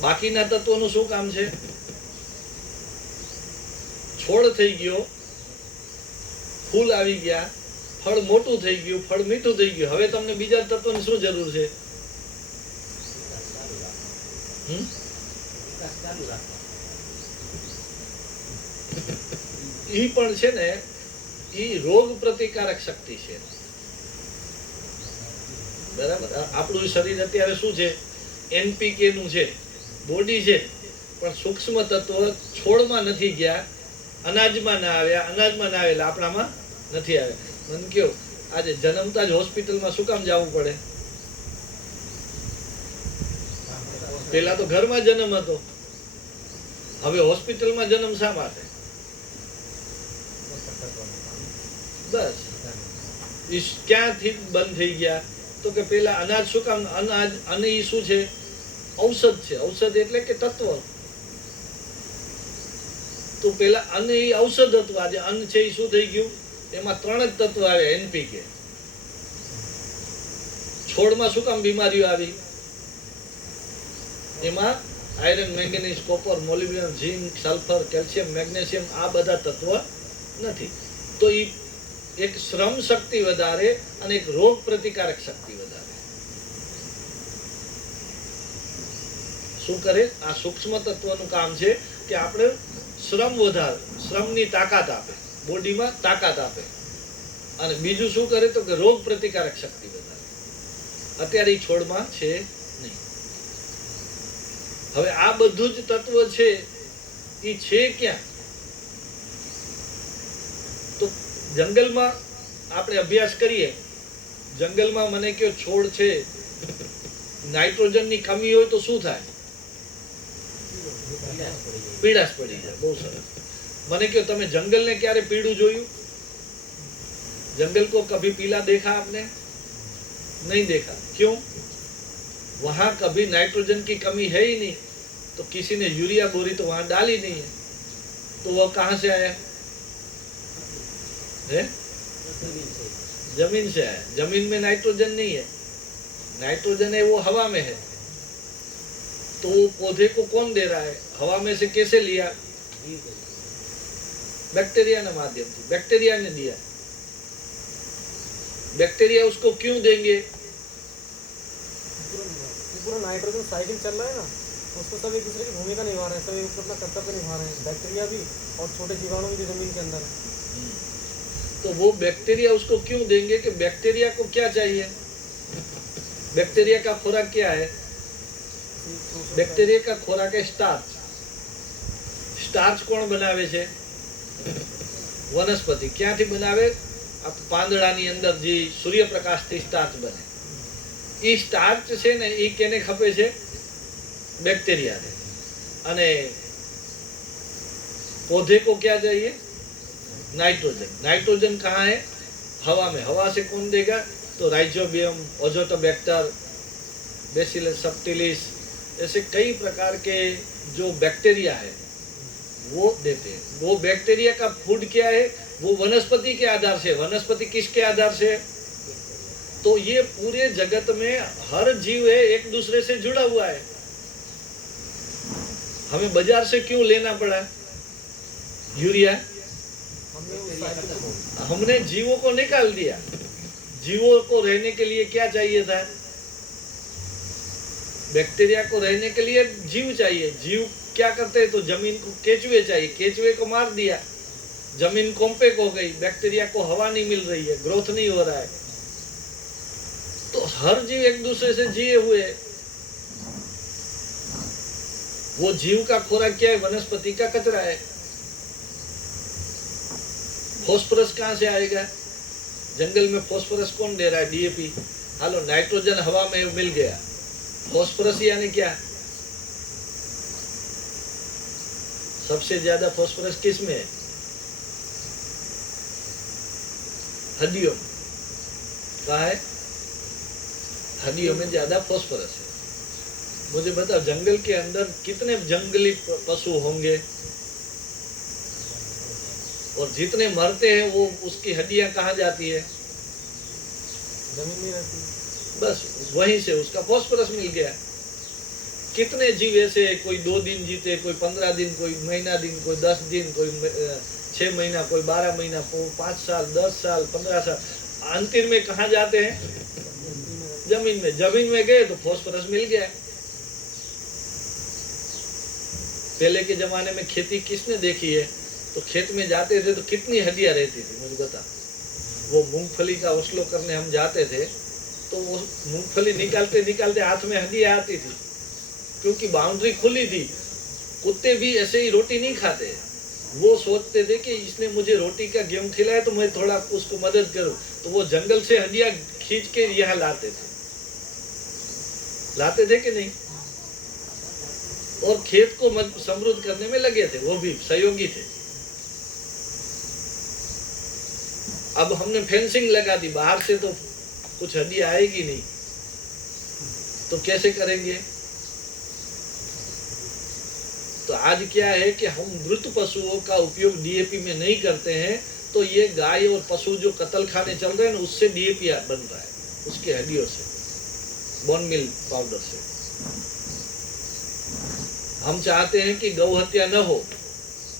બાકીના તત્વોનું શું કામ છે? છોડ થઈ ગયો, ફૂલ આવી ગયા, ફળ મોટું થઈ ગયું, ફળ મીઠું થઈ ગયું, હવે તમને બીજા તત્વની શું જરૂર છે? ઈ પણ છે ને, ઈ રોગ પ્રતિકારક શક્તિ છે, બરાબર? આપણું શરીર અત્યારે શું છે? NPK નું છે, બોડી છે, પણ સૂક્ષ્મ તત્વ છોડમાં નથી ગયા, અનાજમાં ના આવ્યા, અનાજમાં ના આવેલા આપણામાં નથી આવ્યા। મને કયો, આજે જન્મતા જ હોસ્પિટલમાં શું કામ જવું પડે? પેલા તો ઘરમાં જન્મ હતો, હવે હોસ્પિટલમાં જન્મ શા માટે? બસ ક્યાંથી બંધ થઈ ગયા? તો કે પેલા અનાજ શું કામ? અનાજ અને એ શું છે? ઔષધ છે। ઔષધ એટલે કે તત્વ। તો પેલા અન્ન એ ઔષધ તત્વ, આજે અન્ન છે એ શું થઈ ગયું, એમાં 3 જ તત્વ આવે એનપીકે. છોડમાં શું કામ બીમારીઓ આવી, એમાં iron, manganese, copper, molybdenum, zinc, sulphur, calcium, magnesium આ બધા તત્વ નથી. તો એ એક શ્રમ શક્તિ વધારે અને એક રોગ પ્રતિકારક શક્તિ વધારે. શું કરે, આ સૂક્ષ્મ તત્વનું કામ છે કે આપણે શ્રમ વધારે, શ્રમની તાકાત આપે, બોડીમાં તાકાત આપે. અને બીજું શું કરે તો કે રોગ પ્રતિકારક શક્તિ વધારે. અત્યારે એ છોડમાં છે નહીં. હવે આ બધું જ તત્વ છે એ છે ક્યાં, તો જંગલમાં આપણે અભ્યાસ કરીએ. જંગલમાં મને કયો છોડ છે નાઇટ્રોજનની કમી હોય તો શું થાય, પીડાશ પડી જાય. બહુ સરસ. મને કયો તમે જંગલને ક્યારે પીળું જોયું, जंगल को कभी पीला देखा आपने, नहीं देखा. क्यों, वहां कभी नाइट्रोजन की कमी है ही नहीं, तो किसी ने यूरिया बोरी तो वहां डाली नहीं है, तो वो कहां से आया है, जमीन से आया. जमीन में नाइट्रोजन नहीं है, नाइट्रोजन है वो हवा में है. तो वो पौधे को कौन दे रहा है, हवा में से कैसे लिया, बैक्टीरिया के माध्यम से. बैक्टीरिया ने दिया. बैक्टीरिया उसको क्यों देंगे, पूरा नाइट्रोजन साइकिल चल रहा है ना, उसको सब एक दूसरे की भूमिका निभा रहे हैं, सब एक अपना कर्तव्य निभा रहे हैं. बैक्टीरिया भी और छोटे जीवाणु भी जमीन के अंदर है. तो वो बैक्टीरिया उसको क्यों देंगे कि बैक्टीरिया को क्या चाहिए, बैक्टीरिया का खुराक क्या है, बैक्टीरिया का खुराक है स्टार्च. स्टार्च कोण बनावे छे, वनस्पति. क्यांथी बनावे, પાંદડાની અંદર જે સૂર્યપ્રકાશથી સ્ટાર્ચ બને. એ સ્ટાર્ચ છે ને એ કેને ખપે છે, બેક્ટેરિયાને. અને पौधे को क्या चाहिए, नाइट्रोजन. नाइट्रोजन कहाँ है, हवा में. हवा से कौन देगा, तो राइजोबियम, ओजोटोबैक्टर, बेसिलस सबटिलिस, ऐसे कई प्रकार के जो बैक्टीरिया है वो देते हैं. वो बैक्टीरिया का फूड क्या है, वो वनस्पति के आधार से. वनस्पति किसके आधार से, तो ये पूरे जगत में हर जीव है एक दूसरे से जुड़ा हुआ है. हमें बाजार से क्यों लेना पड़ा यूरिया, हमने जीवों को निकाल दिया. जीवों को रहने के लिए क्या चाहिए था, बैक्टीरिया को रहने के लिए जीव चाहिए. जीव क्या करते हैं, तो जमीन को केचुए चाहिए, केचुए को मार दिया, जमीन कॉम्पैक्ट हो गई. बैक्टीरिया को हवा नहीं मिल रही है, ग्रोथ नहीं हो रहा है. तो हर जीव एक दूसरे से जिए हुए. वो जीव का खुराक क्या है, वनस्पति का कचरा है. फॉस्फोरस कहाँ से आएगा, जंगल में फॉस्फोरस कौन दे रहा है, डीएपी. हालो, नाइट्रोजन हवा में मिल गया, फॉस्फोरस यानी क्या, सबसे ज्यादा फॉस्फोरस किस में है, हड्डियों में. कहाँ है, हड्डियों में ज्यादा फॉस्फोरस है. मुझे बताओ, जंगल के अंदर कितने जंगली पशु होंगे, और जितने मरते हैं वो उसकी हड्डियां कहाँ जाती है, जमीन में रहती है. बस वहीं से उसका फॉस्फोरस मिल गया. कितने जीव ऐसे, कोई 2 दिन जीते, कोई 15 दिन, कोई महीना दिन, कोई 10 दिन, कोई 6 महीना, कोई 12 महीना, 5 साल, 10 साल, 15 साल. अंतिम में कहाँ जाते हैं, जमीन में. जमीन में गए तो फॉस्फोरस मिल गया. पहले के जमाने में खेती किसने देखी है, तो खेत में जाते थे तो कितनी हड्डियां रहती थी, मुझे बता. वो मूंगफली का ओसलो करने हम जाते थे तो वो मूंगफली निकालते निकालते हाथ में हड्डियां आती थी, क्योंकि बाउंड्री खुली थी. कुत्ते भी ऐसे ही रोटी नहीं खाते. वो सोचते थे कि इसने मुझे रोटी का गेहूं खिलाया तो मैं थोड़ा उसको मदद करूं, तो वो जंगल से हड्डियां खींच के यहाँ लाते थे कि नहीं, और खेत को समृद्ध करने में लगे थे. वो भी सहयोगी थे. अब हमने फेंसिंग लगा दी, बाहर से तो कुछ हड्डियां आएगी नहीं, तो कैसे करेंगे. तो आज क्या है कि हम मृत पशुओं का उपयोग डीएपी में नहीं करते हैं, तो ये गाय और पशु जो कत्ल खाने चल रहे हैं ना, उससे डीएपी बन रहा है, उसकी हड्डियों से, बोन मिल पाउडर से। हम चाहते हैं कि गौ हत्या न हो,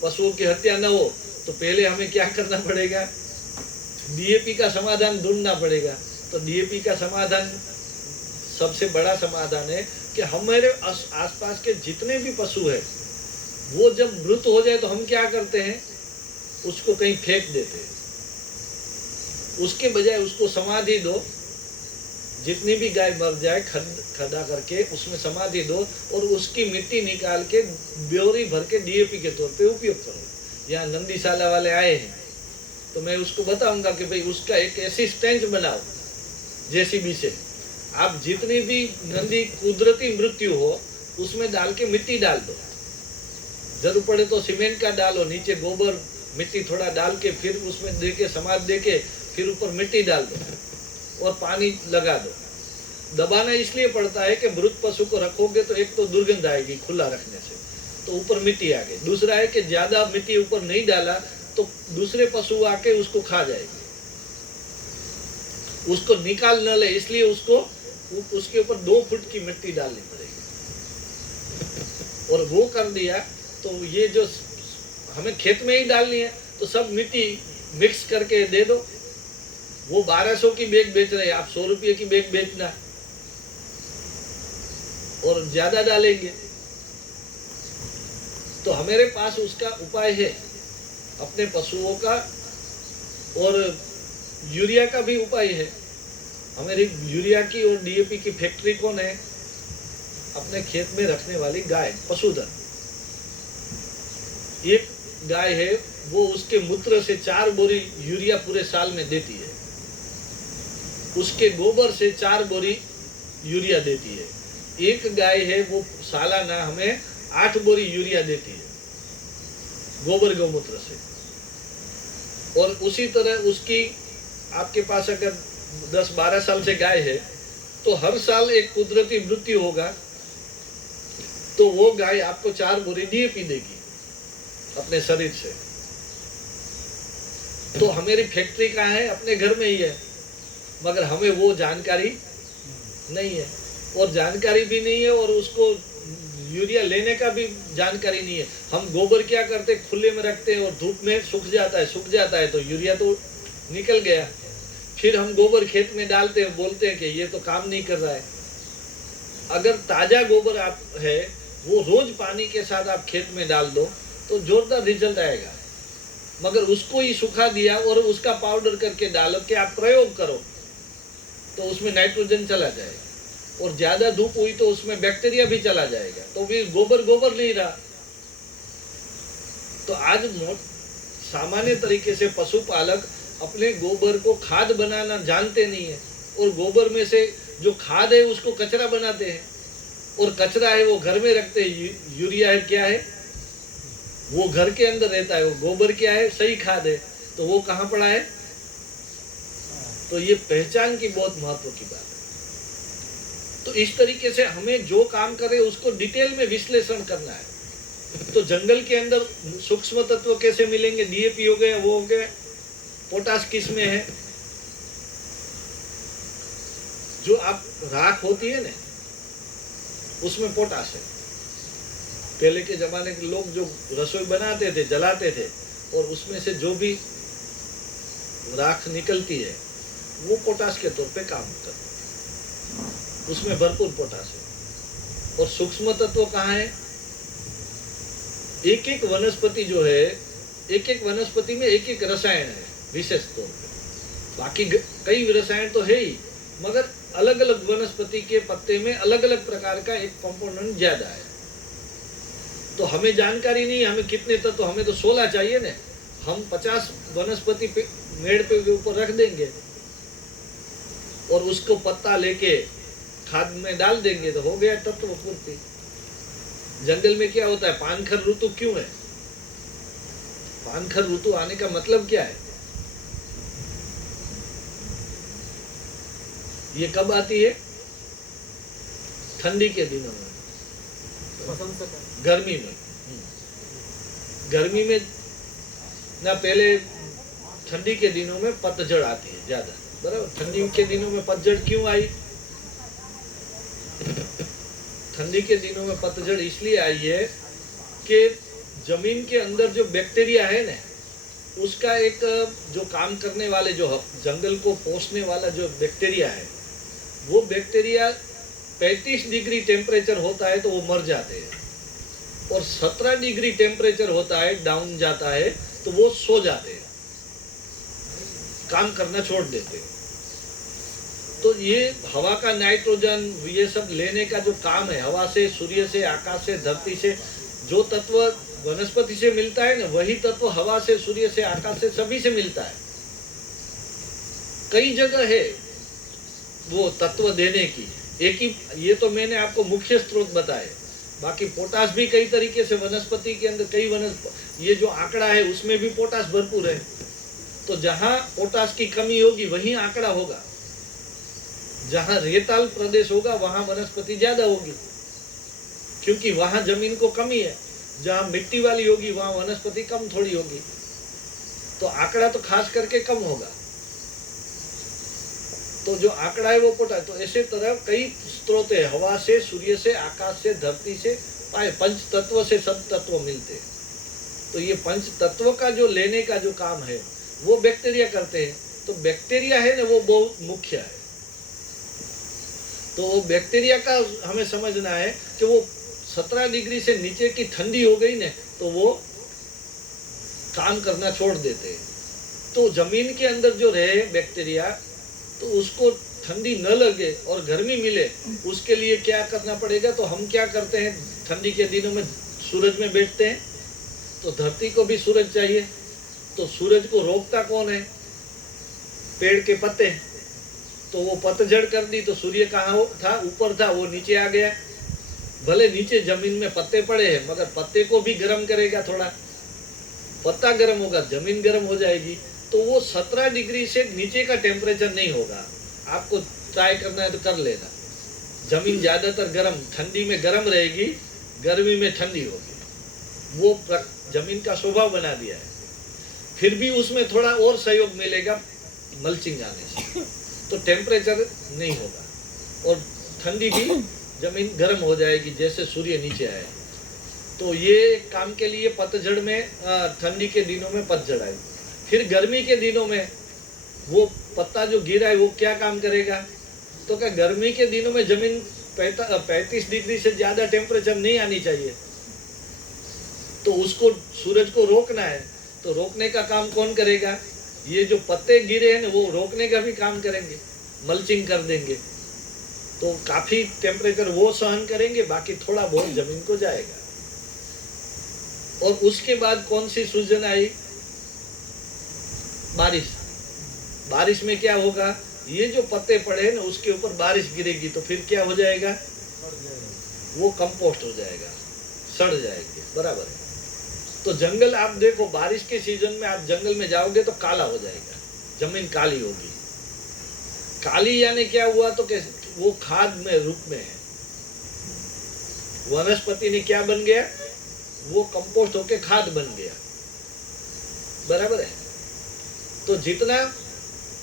पशुओं की हत्या न हो, तो पहले हमें क्या करना पड़ेगा? डीएपी का समाधान ढूंढना पड़ेगा। तो डीएपी का समाधान, सबसे बड़ा समाधान है कि हमारे आसपास के जितने भी पशु है, वो जब मृत हो जाए तो हम क्या करते हैं? उसको कहीं फेंक देते हैं। उसके बजाय उसको समाधि दो। जितनी भी गाय मर जाए, खड्डा करके उसमें समाधि दो और उसकी मिट्टी निकाल के ब्योरी भर के डीएपी के तौर पे उपयोग करो। यहाँ नंदीशाला वाले आए हैं तो मैं उसको बताऊंगा कि भाई उसका एक ऐसी स्टेंच बनाओ जेसीबी से। आप जितनी भी नंदी कुदरती मृत्यु हो उसमें डाल के मिट्टी डाल दो। जरूर पड़े तो सीमेंट का डालो, नीचे गोबर मिट्टी थोड़ा डाल के फिर उसमें दे के समाध दे के फिर ऊपर मिट्टी डाल दो और पानी लगा दो। दबाना इसलिए पड़ता है कि मृत पशु को रखोगे तो एक तो दुर्गंध आएगी खुला रखने से, तो ऊपर मिट्टी आ गई। दूसरा है कि ज्यादा मिट्टी ऊपर नहीं डाला तो दूसरे पशु आके उसको खा जाएगी, उसको निकाल न ले, इसलिए उसको उसके ऊपर 2 फुट की मिट्टी डालनी पड़ेगी। और वो कर दिया तो ये जो हमें खेत में ही डालनी है तो सब मिट्टी मिक्स करके दे दो। वो 1200 की बैग बेच रहे हैं, आप 100 रुपये की बैग बेचना और ज्यादा डालेंगे। तो हमारे पास उसका उपाय है अपने पशुओं का, और यूरिया का भी उपाय है। हमारी यूरिया की और डीएपी की फैक्ट्री कौन है? अपने खेत में रखने वाली गाय, पशुधन। एक गाय है, वो उसके मूत्र से 4 बोरी यूरिया पूरे साल में देती है, उसके गोबर से 4 बोरी यूरिया देती है। एक गाय है वो सालाना हमें 8 बोरी यूरिया देती है गोबर गौमूत्र से। और उसी तरह उसकी, आपके पास अगर 10-12 साल से गाय है तो हर साल एक कुदरती मृत्यु होगा तो वो गाय आपको 4 बोरी डीएपी देगी अपने शरीर से। तो हमारी फैक्ट्री कहाँ है? अपने घर में ही है, मगर हमें वो जानकारी नहीं है, और जानकारी भी नहीं है और उसको यूरिया लेने का भी जानकारी नहीं है। हम गोबर क्या करते, खुले में रखते हैं और धूप में सूख जाता है तो यूरिया तो निकल गया। फिर हम गोबर खेत में डालते हैं, बोलते हैं कि ये तो काम नहीं कर रहा है। अगर ताजा गोबर आप है वो रोज पानी के साथ आप खेत में डाल दो तो जोरदार रिजल्ट आएगा। मगर उसको ही सुखा दिया और उसका पाउडर करके डालो कि आप प्रयोग करो तो उसमें नाइट्रोजन चला जाएगा, और ज्यादा धूप हुई तो उसमें बैक्टीरिया भी चला जाएगा, तो भी गोबर नहीं रहा। तो आज सामान्य तरीके से पशुपालक अपने गोबर को खाद बनाना जानते नहीं है, और गोबर में से जो खाद है उसको कचरा बनाते हैं, और कचरा है वो घर में रखते हैं। यूरिया है क्या है? वो घर के अंदर रहता है। वो गोबर क्या है? सही खाद है। तो वो कहाँ पड़ा है? तो ये पहचान की बहुत महत्व की बात है। तो इस तरीके से हमें जो काम करे उसको डिटेल में विश्लेषण करना है। तो जंगल के अंदर सूक्ष्म तत्व कैसे मिलेंगे? डीएपी हो गए, वो हो गए। पोटास किस में है? जो आप राख होती है ना, उसमें पोटास है। पहले के जमाने के लोग जो रसोई बनाते थे, जलाते थे, और उसमें से जो भी राख निकलती है वो पोटास के तौर पे काम करती है। उसमें भरपूर पोटास है। और सूक्ष्म तत्व कहाँ है? एक एक वनस्पति जो है, एक एक वनस्पति में एक एक रसायन है विशेष तौर पे। बाकी कई रसायन तो है ही, मगर अलग अलग वनस्पति के पत्ते में अलग अलग प्रकार का एक कंपोनेंट ज्यादा है। तो हमें जानकारी नहीं, हमें कितने तत्व, हमें तो 16 चाहिए ना। हम 50 वनस्पति पे मेड़ पे ऊपर रख देंगे और उसको पत्ता लेके खाद में डाल देंगे तो हो गया तत्व पूर्ति। जंगल में क्या होता है? पानखर ऋतु क्यों है? पानखर ऋतु आने का मतलब क्या है? ये कब आती है? ठंडी के दिनों में, गर्मी में। गर्मी में ना, पहले ठंडी के दिनों में पतझड़ आती है ज्यादा, बराबर। ठंडी के दिनों में पतझड़ क्यों आई? ठंडी के दिनों में पतझड़ इसलिए आई है कि जमीन के अंदर जो बैक्टीरिया है ना, उसका एक जो काम करने वाले, जो जंगल को पोषने वाला जो बैक्टीरिया है, वो बैक्टीरिया 35 डिग्री टेम्परेचर होता है तो वो मर जाते हैं, और 17 डिग्री टेम्परेचर होता है, डाउन जाता है, तो वो सो जाते हैं, काम करना छोड़ देते हैं। तो ये हवा का नाइट्रोजन, ये सब लेने का जो काम है, हवा से, सूर्य से, आकाश से, धरती से, जो तत्व वनस्पति से मिलता है ना, वही तत्व हवा से, सूर्य से, आकाश से, सभी से मिलता है। कई जगह है वो तत्व देने की, एक ही, ये तो मैंने आपको मुख्य स्रोत बताए, बाकी पोटास भी कई तरीके से वनस्पति के अंदर, कई वनस्पति, ये जो आंकड़ा है उसमें भी पोटास भरपूर है। तो जहां पोटास की कमी होगी वहीं आंकड़ा होगा, जहां रेताल प्रदेश होगा वहां वनस्पति ज्यादा होगी, क्योंकि वहां जमीन को कमी है। जहां मिट्टी वाली होगी वहां वनस्पति कम थोड़ी होगी, तो आंकड़ा तो खास करके कम होगा। तो जो आंकड़ा है वो पोटास। तो ऐसे तरह कई स्रोत है, हवा से, सूर्य से, आकाश से, धरती से, पंच तत्व से सब तत्व मिलते हैं। तो ये पंच तत्व का जो लेने का जो काम है वो बैक्टीरिया करते हैं। तो बैक्टीरिया है ना, वो बहुत मुख्य है। तो बैक्टीरिया का हमें समझना है कि वो 17 डिग्री से नीचे की ठंडी हो गई ना, तो वो काम करना छोड़ देते हैं। तो जमीन के अंदर जो रहे बैक्टीरिया, तो उसको ठंडी न लगे और गर्मी मिले, उसके लिए क्या करना पड़ेगा? तो हम क्या करते हैं, ठंडी के दिनों में सूरज में बैठते हैं, तो धरती को भी सूरज चाहिए। तो सूरज को रोकता कौन है? पेड़ के पत्ते। तो वो पतझड़ कर दी तो सूर्य कहाँ था? ऊपर था, वो नीचे आ गया। भले नीचे जमीन में पत्ते पड़े हैं, मगर पत्ते को भी गर्म करेगा थोड़ा। पत्ता गर्म होगा, जमीन गर्म हो जाएगी। तो वो 17 डिग्री से नीचे का टेम्परेचर नहीं होगा। आपको ट्राई करना है तो कर लेना। जमीन ज्यादातर गर्म, ठंडी में गर्म रहेगी, गर्मी में ठंडी होगी। वो जमीन का स्वभाव बना दिया है। फिर भी उसमें थोड़ा और सहयोग मिलेगा मल्चिंग आने से, तो टेम्परेचर नहीं होगा और ठंडी भी जमीन गर्म हो जाएगी जैसे सूर्य नीचे आए। तो ये काम के लिए पतझड़ में, ठंडी के दिनों में पतझड़ आए। फिर गर्मी के दिनों में वो पत्ता जो गिरा है वो क्या काम करेगा? तो क्या गर्मी के दिनों में जमीन 35 डिग्री से ज्यादा टेम्परेचर नहीं आनी चाहिए, तो उसको सूरज को रोकना है। तो रोकने का काम कौन करेगा? ये जो पत्ते गिरे हैं ना, वो रोकने का भी काम करेंगे, मल्चिंग कर देंगे। तो काफी टेम्परेचर वो सहन करेंगे, बाकी थोड़ा बहुत जमीन को जाएगा। और उसके बाद कौन सी सूजन आई? बारिश। बारिश में क्या होगा? ये जो पत्ते पड़े हैं ना, उसके ऊपर बारिश गिरेगी, तो फिर क्या हो जाएगा? वो कंपोस्ट हो जाएगा, सड़ जाएंगे। बराबर है। तो जंगल आप देखो, बारिश के सीजन में आप जंगल में जाओगे तो काला हो जाएगा, जमीन काली होगी। काली यानी क्या हुआ? तो वो खाद में रूप में है। वनस्पति ने क्या बन गया? वो कंपोस्ट होके खाद बन गया। बराबर है। तो जितना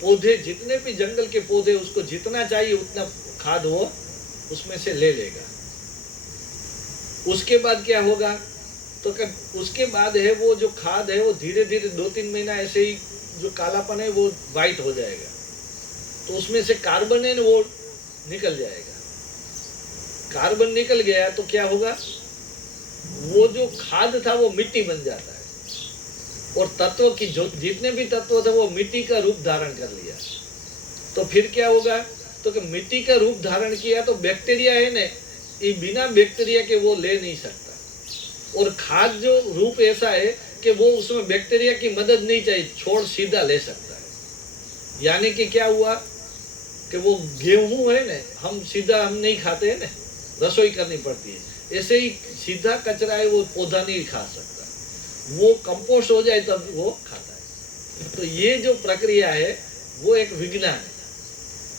पौधे, जितने भी जंगल के पौधे, उसको जितना चाहिए उतना खाद वो उसमें से ले लेगा। उसके बाद क्या होगा? तो उसके बाद है वो जो खाद है वो धीरे धीरे 2-3 महीना ऐसे ही जो कालापन है वो वाइट हो जाएगा। तो उसमें से कार्बन है ना वो निकल जाएगा। कार्बन निकल गया तो क्या होगा? वो जो खाद था वो मिट्टी बन जाता है। और तत्व की जो जितने भी तत्व थे वो मिट्टी का रूप धारण कर लिया। तो फिर क्या होगा? तो कि मिट्टी का रूप धारण किया तो बैक्टीरिया है ना, ये बिना बैक्टीरिया के वो ले नहीं सकता। और खाद जो रूप ऐसा है कि वो उसमें बैक्टीरिया की मदद नहीं चाहिए, छोड़ सीधा ले सकता है। यानी कि क्या हुआ कि वो गेहूं है ना, हम सीधा हम नहीं खाते हैं ना, रसोई करनी पड़ती है। ऐसे ही सीधा कचरा है वो पौधा नहीं खा सकता, वो कंपोस्ट हो जाए तब वो खाता है। तो ये जो प्रक्रिया है वो एक विज्ञान है।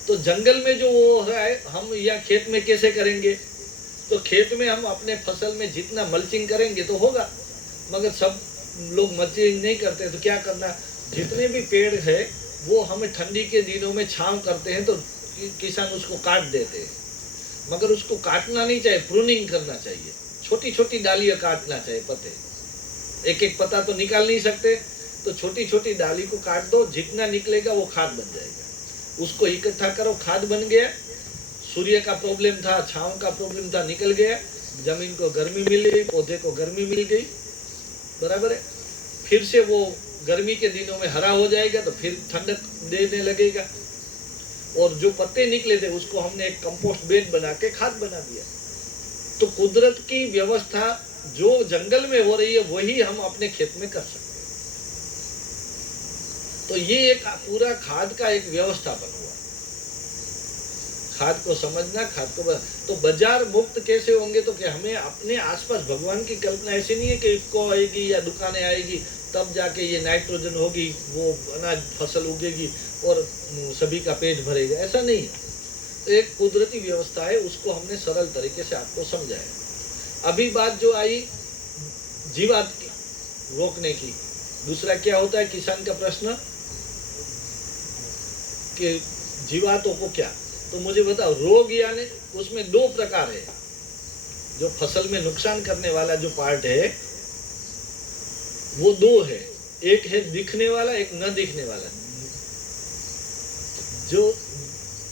तो जंगल में जो वो हो रहा है, हम या खेत में कैसे करेंगे? तो खेत में हम अपने फसल में जितना मल्चिंग करेंगे तो होगा, मगर सब लोग मल्चिंग नहीं करते तो क्या करना, जितने भी पेड़ है वो हमें ठंडी के दिनों में छांव करते हैं तो किसान उसको काट देते हैं, मगर उसको काटना नहीं चाहिए, प्रूनिंग करना चाहिए, छोटी छोटी डालियां काटना चाहिए, पत्ते एक एक पत्ता तो निकाल नहीं सकते, तो छोटी छोटी डाली को काट दो, जितना निकलेगा वो खाद बन जाएगा, उसको इकट्ठा करो, खाद बन गया। सूर्य का प्रॉब्लम था, छांव का प्रॉब्लम था, निकल गया, जमीन को गर्मी मिल गई, पौधे को गर्मी मिल गई, बराबर है। फिर से वो गर्मी के दिनों में हरा हो जाएगा तो फिर ठंडक देने लगेगा, और जो पत्ते निकले थे उसको हमने एक कंपोस्ट बेड बना के खाद बना दिया। तो कुदरत की व्यवस्था जो जंगल में हो रही है वही हम अपने खेत में कर सकते हैं। तो ये एक पूरा खाद का एक व्यवस्थापन हुआ, खाद को समझना, खाद को तो बाजार मुक्त कैसे होंगे, तो कि हमें अपने आसपास, भगवान की कल्पना ऐसी नहीं है कि इसको आएगी या दुकानें आएगी तब जाके ये नाइट्रोजन होगी, वो अनाज फसल उगेगी और सभी का पेट भरेगा, ऐसा नहीं है। तो एक कुदरती व्यवस्था है, उसको हमने सरल तरीके से आपको समझाया। अभी बात जो आई जीवात की रोकने की, दूसरा क्या होता है किसान का प्रश्न कि जीवातों को क्या, तो मुझे बताओ, रोग यानी उसमें दो प्रकार है, जो फसल में नुकसान करने वाला जो पार्ट है वो दो है, एक है दिखने वाला, एक न दिखने वाला। जो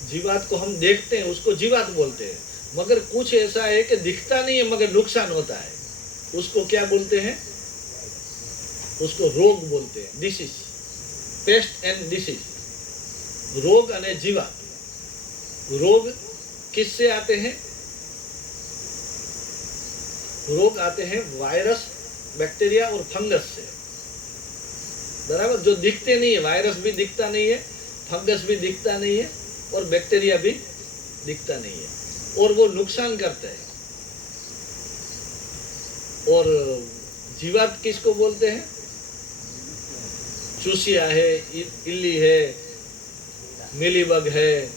जीवात को हम देखते हैं उसको जीवात बोलते हैं, मगर कुछ ऐसा है कि दिखता नहीं है मगर नुकसान होता है, उसको क्या बोलते हैं, उसको रोग बोलते हैं, डिसीज, पेस्ट एंड डिसीज। रोग अने जीवात। रोग किससे आते हैं, रोग आते हैं वायरस, बैक्टीरिया और फंगस से, बराबर। जो दिखते नहीं है, वायरस भी दिखता नहीं है, फंगस भी दिखता नहीं है और बैक्टीरिया भी दिखता नहीं है, और वो नुकसान करता है। और जीवात किसको बोलते हैं, चूसिया है, इल्ली है, मिलीबग है,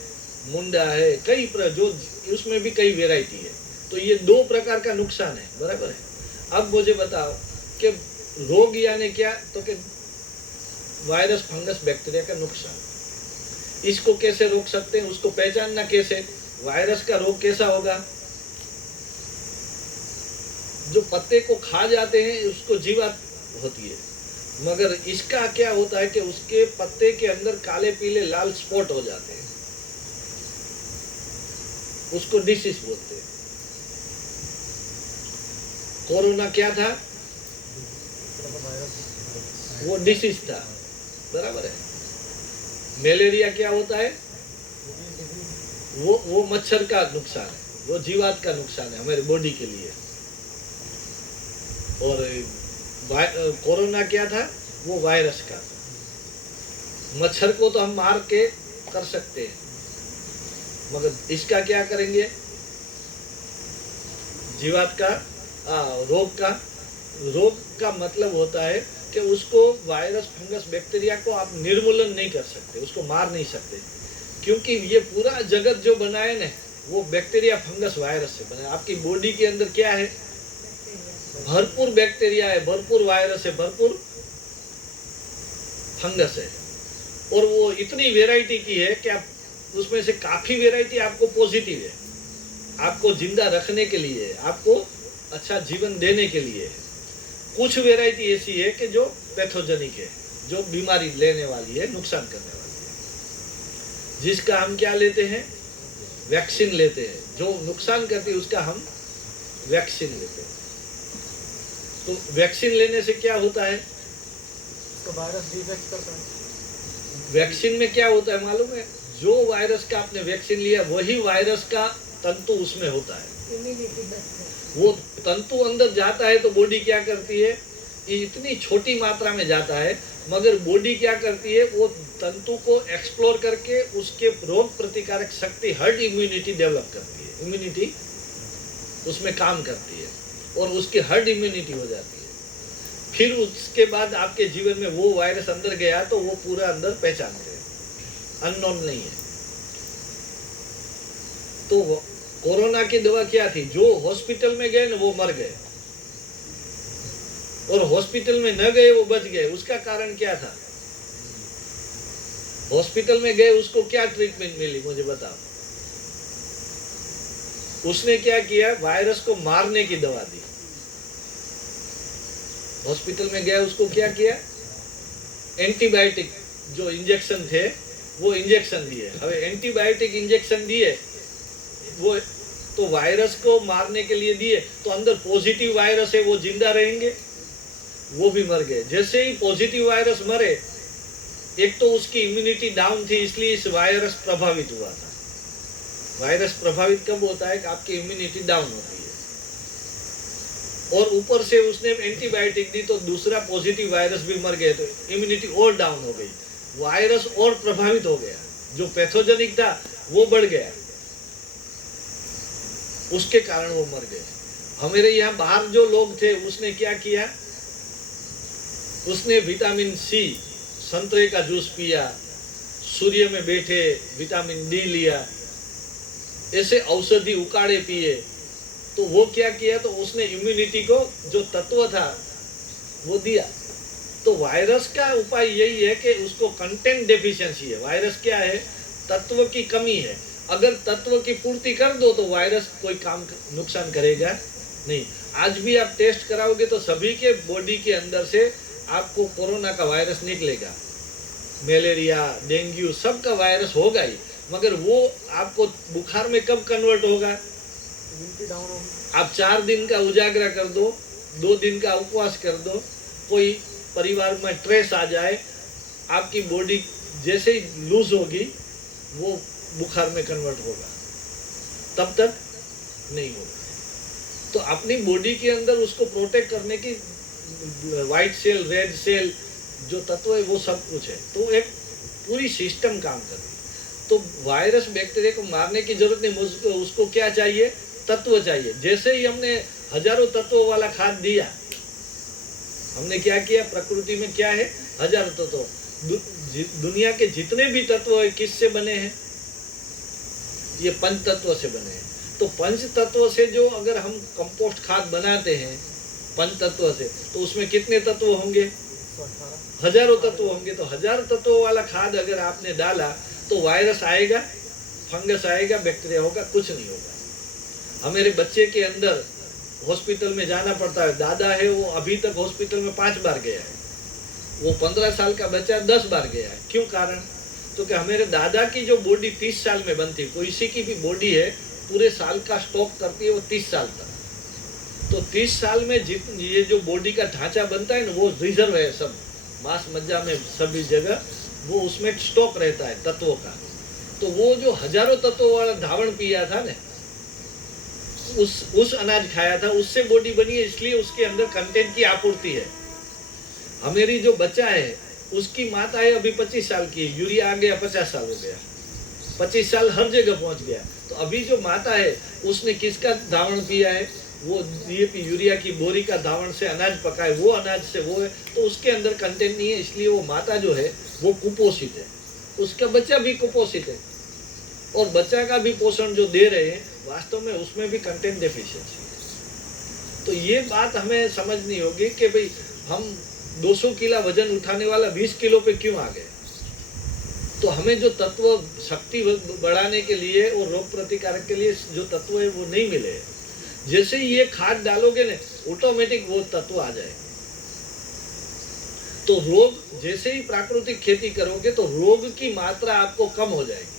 मुंडा है, कई जो उसमें भी कई वेराइटी है। तो ये दो प्रकार का नुकसान है, बराबर है। अब मुझे बताओ कि रोग यानी क्या, तो कि वायरस, फंगस, बैक्टीरिया का नुकसान, इसको कैसे रोक सकते हैं, उसको पहचानना कैसे, वायरस का रोग कैसा होगा, जो पत्ते को खा जाते हैं उसको जीवात होती है, मगर इसका क्या होता है कि उसके पत्ते के अंदर काले पीले लाल स्पॉट हो जाते हैं, उसको डिसीज बोलते हैं। कोरोना क्या था, वो डिसीज था, बराबर है। मलेरिया क्या होता है, वो मच्छर का नुकसान है, वो जीवात का नुकसान है हमारे बॉडी के लिए। और कोरोना क्या था, वो वायरस का था। मच्छर को तो हम मार के कर सकते हैं, मगर इसका क्या करेंगे, जीवात का, रोग का मतलब होता है कि उसको वायरस, फंगस, बैक्टीरिया को आप निर्मूलन नहीं कर सकते, उसको मार नहीं सकते, क्योंकि ये पूरा जगत जो बना है ना, वो बैक्टीरिया, फंगस, वायरस से बना है। आपकी बॉडी के अंदर क्या है, भरपूर बैक्टीरिया है, भरपूर वायरस है, भरपूर फंगस है, और वो इतनी वेराइटी की है कि आप उसमें से काफी वेराइटी आपको पॉजिटिव है, आपको जिंदा रखने के लिए है, आपको अच्छा जीवन देने के लिए है। कुछ वेराइटी ऐसी है कि जो पैथोजेनिक है, जो बीमारी लेने वाली है, नुकसान करने वाली है, जिसका हम क्या लेते हैं, वैक्सीन लेते हैं। जो नुकसान करती है उसका हम वैक्सीन लेते हैं। तो वैक्सीन लेने से क्या होता है, तो वायरस डिफेक्ट करता है। वैक्सीन में क्या होता है मालूम है, जो वायरस का आपने वैक्सीन लिया वही वायरस का तंतु उसमें होता है, वो तंतु अंदर जाता है तो बॉडी क्या करती है, इतनी छोटी मात्रा में जाता है, मगर बॉडी क्या करती है, वो तंतु को एक्सप्लोर करके उसके रोग प्रतिकारक शक्ति, हर्ड इम्यूनिटी डेवलप करती है, इम्यूनिटी उसमें काम करती है और उसकी हर्ड इम्यूनिटी हो जाती है। फिर उसके बाद आपके जीवन में वो वायरस अंदर गया तो वो पूरा अंदर पहचानते हैं, अननोन नहीं है। तो कोरोना की दवा क्या थी, जो हॉस्पिटल में गए ना वो मर गए, और हॉस्पिटल में न गए वो बच गए, उसका कारण क्या था? हॉस्पिटल में गए, उसको क्या ट्रीटमेंट मिली, मुझे बताओ। उसने क्या किया? वायरस को मारने की दवा दी। हॉस्पिटल में गया, उसको क्या किया? एंटीबायोटिक जो इंजेक्शन थे वो इंजेक्शन दिए। अब एंटीबायोटिक इंजेक्शन दिए वो तो वायरस को मारने के लिए दिए, तो अंदर पॉजिटिव वायरस है वो जिंदा रहेंगे, वो भी मर गए। जैसे ही पॉजिटिव वायरस मरे, एक तो उसकी इम्यूनिटी डाउन थी, इसलिए इस वायरस प्रभावित हुआ था। वायरस प्रभावित कब होता है कि आपकी इम्यूनिटी डाउन होती है, और ऊपर से उसने एंटीबायोटिक दी तो दूसरा पॉजिटिव वायरस भी मर गए, तो इम्यूनिटी और डाउन हो गई, वायरस और प्रभावित हो गया, जो पैथोजेनिक था वो बढ़ गया, उसके कारण वो मर गए। हमारे यहाँ बाहर जो लोग थे, उसने क्या किया? उसने विटामिन सी, संतरे का जूस पिया, सूर्य में बैठे विटामिन डी लिया, ऐसे औषधि उकाड़े पिए, तो वो क्या किया? तो उसने इम्यूनिटी को जो तत्व था वो दिया। तो वायरस का उपाय यही है कि उसको कंटेंट डेफिशिएंसी है। वायरस क्या है? तत्व की कमी है। अगर तत्व की पूर्ति कर दो तो वायरस कोई काम नुकसान करेगा नहीं। आज भी आप टेस्ट कराओगे तो सभी के बॉडी के अंदर से आपको कोरोना का वायरस निकलेगा, मलेरिया, डेंगू, सब का वायरस होगा ही, मगर वो आपको बुखार में कब कन्वर्ट होगा? इम्यूनिटी डाउन होगी। आप 4 दिन का उजागरा कर दो, 2 दिन का उपवास कर दो, कोई परिवार में स्ट्रेस आ जाए, आपकी बॉडी जैसे ही लूज होगी वो बुखार में कन्वर्ट होगा, तब तक नहीं होगा। तो अपनी बॉडी के अंदर उसको प्रोटेक्ट करने की व्हाइट सेल, रेड सेल जो तत्व है वो सब कुछ है, तो एक पूरी सिस्टम काम कर रही है। तो वायरस बैक्टीरिया को मारने की जरूरत नहीं, उसको क्या चाहिए? तत्व चाहिए। जैसे ही हमने हजारों तत्वों वाला खाद दिया, हमने क्या किया? प्रकृति में क्या है? हजारों तत्व। दुनिया के जितने भी तत्व है किससे बने हैं? ये पंच तत्व से बने हैं। तो पंच तत्व से जो अगर हम कंपोस्ट खाद बनाते हैं पंच तत्व से, तो उसमें कितने तत्व होंगे? 118 हजारों तत्व होंगे। तो 1000 तत्वों वाला खाद अगर आपने डाला तो वायरस आएगा, फंगस आएगा, बैक्टीरिया होगा, कुछ नहीं होगा। हमारे बच्चे के अंदर हॉस्पिटल में जाना पड़ता है। दादा है वो अभी तक हॉस्पिटल में 5 बार गया है, वो 15 साल का बच्चा 10 बार गया है। क्यों कारण? तो कि हमारे दादा की जो बॉडी 30 साल में बनती है, किसी की भी बॉडी है पूरे साल का स्टॉक करती है वो 30 साल तक। तो 30 साल में ये जो बॉडी का ढांचा बनता है ना, वो रिजर्व है, सब मांस मज्जा में सभी जगह वो उसमें स्टॉक रहता है तत्वों का। तो वो जो हजारों तत्वों वाला धावण पिया था ना, उस अनाज खाया था, उससे बॉडी बनी है, इसलिए उसके अंदर कंटेंट की आपूर्ति है। हमारी जो बच्चा है उसकी माता है अभी 25 साल की, यूरिया आ गया 50 साल हो गया, 25 साल हर जगह पहुंच गया। तो अभी जो माता है उसने किसका धावण पिया है? वो डीएपी यूरिया की बोरी का धावण से अनाज पकाए, वो अनाज से वो है, तो उसके अंदर कंटेंट नहीं है, इसलिए वो माता जो है वो कुपोषित है, उसका बच्चा भी कुपोषित है, और बच्चा का भी पोषण जो दे रहे हैं वास्तव में उसमें भी कंटेंट डेफिशिएंसी है। तो ये बात हमें समझनी होगी कि भाई हम 200 किलो वजन उठाने वाला 20 किलो पे क्यों आ गए? तो हमें जो तत्व शक्ति बढ़ाने के लिए और रोग प्रतिकारक के लिए जो तत्व है वो नहीं मिले। जैसे ही ये खाद डालोगे ना, ऑटोमेटिक वो तत्व आ जाए। तो रोग, जैसे ही प्राकृतिक खेती करोगे तो रोग की मात्रा आपको कम हो जाएगी,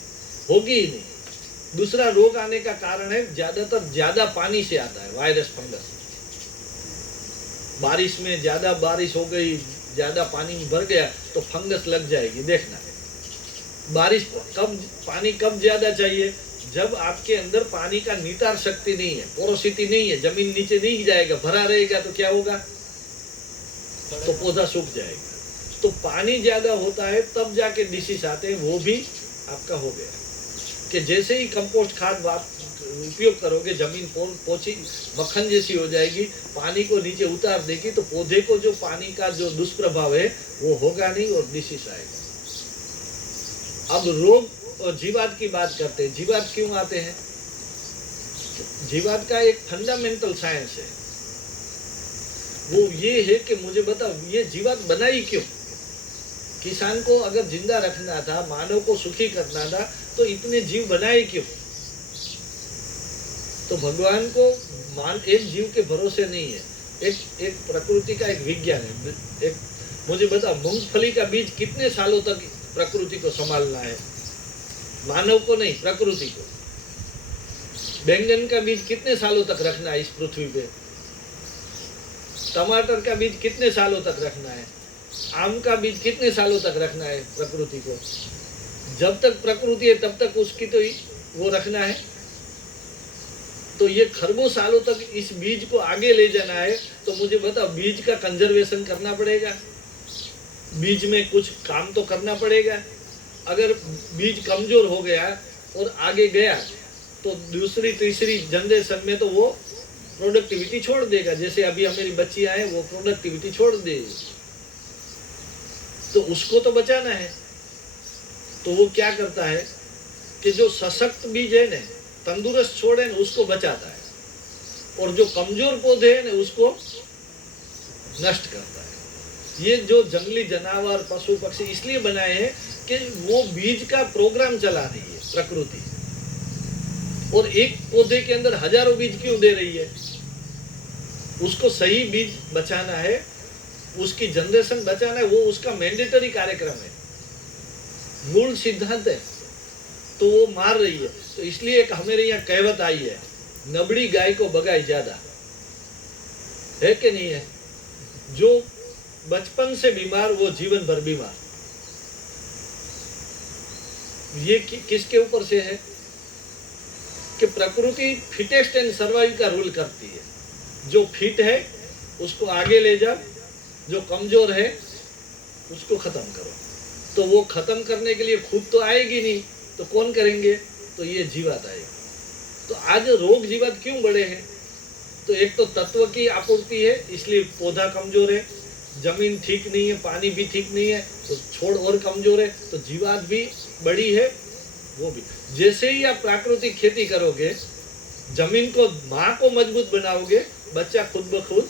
होगी ही नहीं। दूसरा रोग आने का कारण है ज्यादातर ज्यादा पानी से आता है वायरस, फंगस। बारिश में ज्यादा बारिश हो गई, ज्यादा पानी भर गया तो फंगस लग जाएगी, देखना। बारिश कब, पानी कब ज्यादा चाहिए? जब आपके अंदर पानी का नितार शक्ति नहीं है, पोरोसिटी नहीं है, जमीन नीचे नहीं जाएगा, भरा रहेगा तो क्या होगा? तो पौधा सूख जाएगा। तो पानी ज्यादा होता है तब जाके डिसीज आते हैं, वो भी आपका हो गया। कि जैसे ही कंपोस्ट खाद आप उपयोग करोगे, जमीन पोछी मक्खन जैसी हो जाएगी, पानी को नीचे उतार देगी, तो पौधे को जो पानी का जो दुष्प्रभाव है वो होगा नहीं और डिसीज आएगा। अब रोग और जीवात की बात करते हैं। जीवात क्यों आते हैं? जीवात का एक फंडामेंटल साइंस है। वो ये है कि मुझे बताओ ये जीवात बनाई क्यों? किसान को अगर जिंदा रखना था, मानव को सुखी करना था, तो इतने जीव बनाए क्यों? तो भगवान को एक जीव के भरोसे नहीं है, एक प्रकृति का एक विज्ञान है। एक मुझे बताओ मूंगफली का बीज कितने सालों तक प्रकृति को संभालना है? मानव को नहीं, प्रकृति को। बैंगन का बीज कितने सालों तक रखना है इस पृथ्वी पे? टमाटर का बीज कितने सालों तक रखना है? आम का बीज कितने सालों तक रखना है प्रकृति को? जब तक प्रकृति है तब तक उसकी तो वो रखना है। तो ये खरबों सालों तक इस बीज को आगे ले जाना है, तो मुझे बताओ बीज का कंजर्वेशन करना पड़ेगा, बीज में कुछ काम तो करना पड़ेगा। अगर बीज कमजोर हो गया और आगे गया तो दूसरी तीसरी जनरेशन में तो वो प्रोडक्टिविटी छोड़ देगा। जैसे अभी हमारी बच्चियां हैं वो प्रोडक्टिविटी छोड़ देगी, तो उसको तो बचाना है। तो वो क्या करता है कि जो सशक्त बीज है ना, तंदुरुस्त छोड़ है ना, उसको बचाता है, और जो कमजोर पौधे हैं ना उसको नष्ट करता है। ये जो जंगली जानवर पशु पक्षी इसलिए बनाए हैं कि वो बीज का प्रोग्राम चला रही है प्रकृति, और एक पौधे के अंदर हजारों बीज क्यों दे रही है? उसको सही बीज बचाना है, उसकी जनरेशन बचाना है, वो उसका मैंडेटरी कार्यक्रम है, मूल सिद्धांत है। तो वो मार रही है। तो इसलिए एक हमारे यहाँ कहावत आई है, नबड़ी गाय को बगाई ज्यादा, है कि नहीं है? जो बचपन से बीमार वो जीवन भर बीमार। ये किसके ऊपर से है कि प्रकृति फिटेस्ट एंड सर्वाइव का रूल करती है। जो फिट है उसको आगे ले जाओ, जो कमजोर है उसको खत्म करो। तो वो खत्म करने के लिए खुद तो आएगी नहीं, तो कौन करेंगे? तो ये जीवात आएगी। तो आज रोग जीवात क्यों बढ़े हैं? तो एक तो तत्व की आपूर्ति है, इसलिए पौधा कमजोर है, जमीन ठीक नहीं है, पानी भी ठीक नहीं है, तो छोड़ और कमजोर है, तो जीवात भी बड़ी है, वो भी। जैसे ही आप प्राकृतिक खेती करोगे, जमीन को माँ को मजबूत बनाओगे, बच्चा खुद ब खुद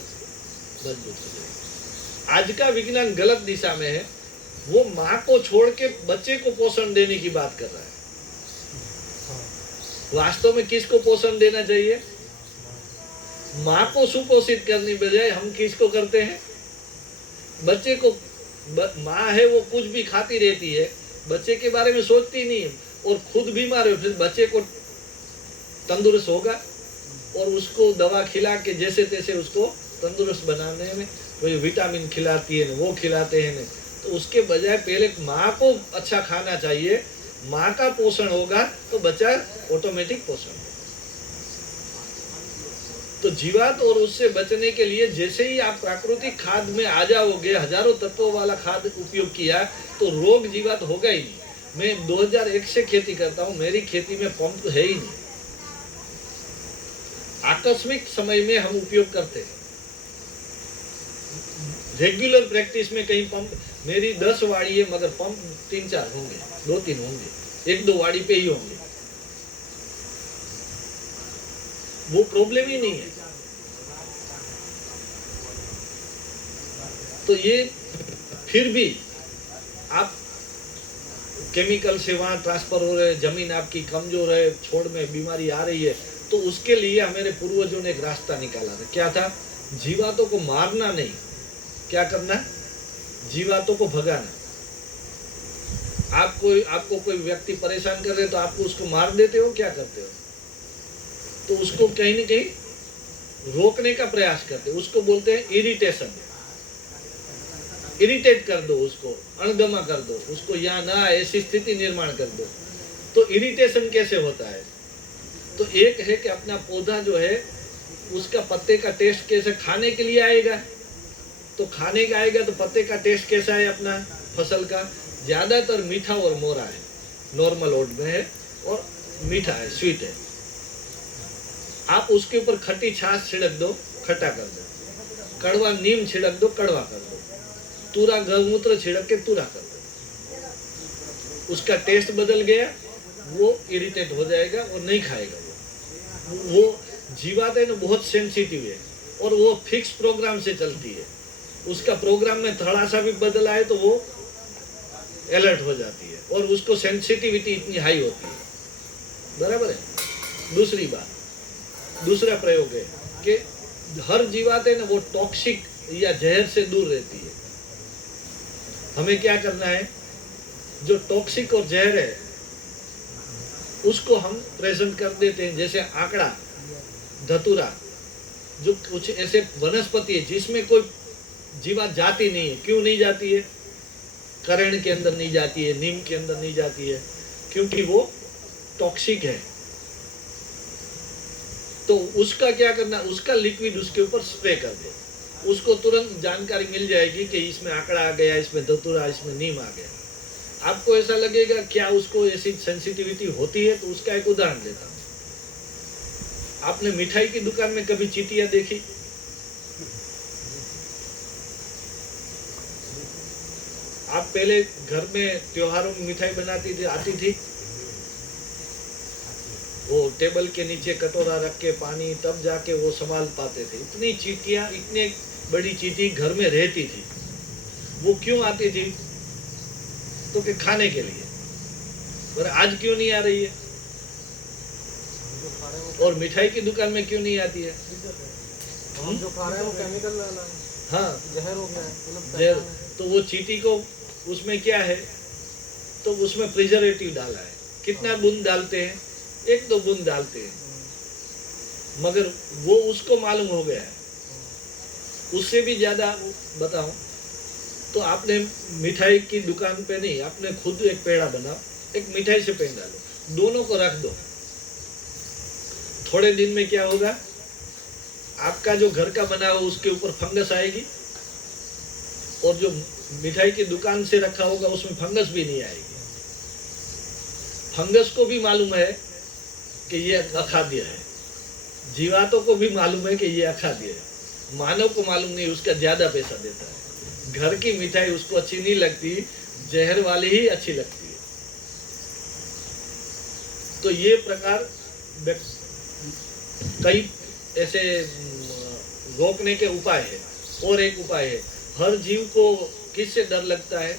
मजबूत हो जाएगा। आज का विज्ञान गलत दिशा में है, वो माँ को छोड़ के बच्चे को पोषण देने की बात कर रहा है। वास्तव में किसको पोषण देना चाहिए? माँ को सुपोषित करने बजाय हम किसको करते हैं? बच्चे को। माँ है वो कुछ भी खाती रहती है, बच्चे के बारे में सोचती नहीं है, और खुद बीमार है, फिर बच्चे को तंदुरुस्त होगा, और उसको दवा खिला के जैसे तैसे उसको तंदुरुस्त बनाने में वही विटामिन खिलाती है, वो खिलाते हैं। तो उसके बजाय पहले माँ को अच्छा खाना चाहिए, माँ का पोषण होगा तो बच्चा ऑटोमेटिक पोषण होगा। तो जीवात और उससे बचने के लिए जैसे ही आप प्राकृतिक खाद में आ जाओगे, हजारों तत्वों वाला खाद उपयोग किया, तो रोग जीवात होगा ही नहीं। मैं 2001 से खेती करता हूँ, मेरी खेती में पंप है ही नहीं। आकस्मिक समय में हम उपयोग करते हैं, रेगुलर प्रैक्टिस में कहीं पंप। मेरी 10 वाड़ी है, मगर पंप 3-4 होंगे, 2-3 होंगे, 1-2 वाड़ी पे ही होंगे। वो प्रॉब्लम ही नहीं है। तो ये फिर भी आप केमिकल से वहां ट्रांसफर हो रहे, जमीन आपकी कमजोर है, छोड़ में बीमारी आ रही है, तो उसके लिए हमारे पूर्वजों ने एक रास्ता निकाला था। क्या था? जीवातों को मारना नहीं, क्या करना? जीवातों को भगाना। आपको कोई व्यक्ति परेशान कर रहे तो आपको उसको मार देते हो, क्या करते हो? तो उसको कहीं ना कहीं रोकने का प्रयास करते हो। उसको बोलते हैं इरिटेशन। इरिटेट कर दो, उसको अणगमा कर दो, उसको यहाँ ना ऐसी स्थिति निर्माण कर दो। तो इरिटेशन कैसे होता है? तो एक है कि अपना पौधा जो है उसका पत्ते का टेस्ट कैसे खाने के लिए आएगा, तो खाने का आएगा तो पत्ते का टेस्ट कैसा है अपना फसल का? ज्यादातर मीठा और मोरा है, नॉर्मल ओड में है और मीठा है, स्वीट है। आप उसके ऊपर खट्टी छाछ छिड़क दो, खट्टा कर दो, कड़वा नीम छिड़क दो, कड़वा कर दो, तूरा गौमूत्र छिड़क के तूरा कर दो, उसका टेस्ट बदल गया, वो इरिटेट हो जाएगा और नहीं खाएगा। वो जीवात है ना बहुत सेंसिटिव है, और वो फिक्स प्रोग्राम से चलती है। उसका प्रोग्राम में थोड़ा सा भी बदल आए तो वो अलर्ट हो जाती है और उसको सेंसिटिविटी इतनी हाई होती है। बराबर है। दूसरी बात, दूसरा प्रयोग है कि हर जीवात है ना वो टॉक्सिक या जहर से दूर रहती है। हमें क्या करना है, जो टॉक्सिक और जहर है उसको हम प्रेजेंट कर देते हैं। जैसे आंकड़ा, धतूरा, जो कुछ ऐसे वनस्पति है जिसमें कोई जीवात जाती नहीं है। क्यों नहीं जाती है? करण के अंदर नहीं जाती है, नीम के अंदर नहीं जाती है, क्योंकि वो टॉक्सिक है। तो उसका क्या करना, उसका लिक्विड उसके ऊपर स्प्रे कर दे, उसको तुरंत जानकारी मिल जाएगी कि इसमें आंकड़ा आ गया, इसमें धतूरा, इसमें नीम आ गया। आपको ऐसा लगेगा क्या उसको ऐसी सेंसिटिविटी होती है? तो उसका एक उदाहरण देता हूँ। आपने मिठाई की दुकान में कभी चींटियां देखी? आप पहले घर में त्योहारों में मिठाई बनाती थी, आती थी, वो टेबल के नीचे कटोरा रख के पानी, तब जाके वो संभाल पाते थे। इतनी चींटियां, इतनी बड़ी चींटी घर में रहती थी। वो क्यों आती थी? तो कि खाने के लिए। पर आज क्यों नहीं आ रही है? और मिठाई की दुकान में क्यों नहीं आती है? हम जो खा रहे हैं वो केमिकल हाँ, जहर हो गया है, मतलब जहर। तो वो चींटी को उसमें क्या है, तो उसमें प्रिजर्वेटिव डाला है। कितना बूंद डालते हैं? 1-2 बूंद डालते हैं, मगर वो उसको मालूम हो गया है। उससे भी ज्यादा बताऊं तो आपने मिठाई की दुकान पे नहीं, आपने खुद एक पेड़ा बनाओ, एक मिठाई से पेड़ डालो, दोनों को रख दो। थोड़े दिन में क्या होगा, आपका जो घर का बना हो उसके ऊपर फंगस आएगी, और जो मिठाई की दुकान से रखा होगा उसमें फंगस भी नहीं आएगी। फंगस को भी मालूम है कि ये अखाद्य है, जीवातों को भी मालूम है कि ये अखाद्य है, मानव को मालूम नहीं, उसका ज्यादा पैसा देता है। घर की मिठाई उसको अच्छी नहीं लगती, जहर वाली ही अच्छी लगती है। तो ये प्रकार कई ऐसे रोकने के उपाय है। और एक उपाय है, हर जीव को किससे डर लगता है?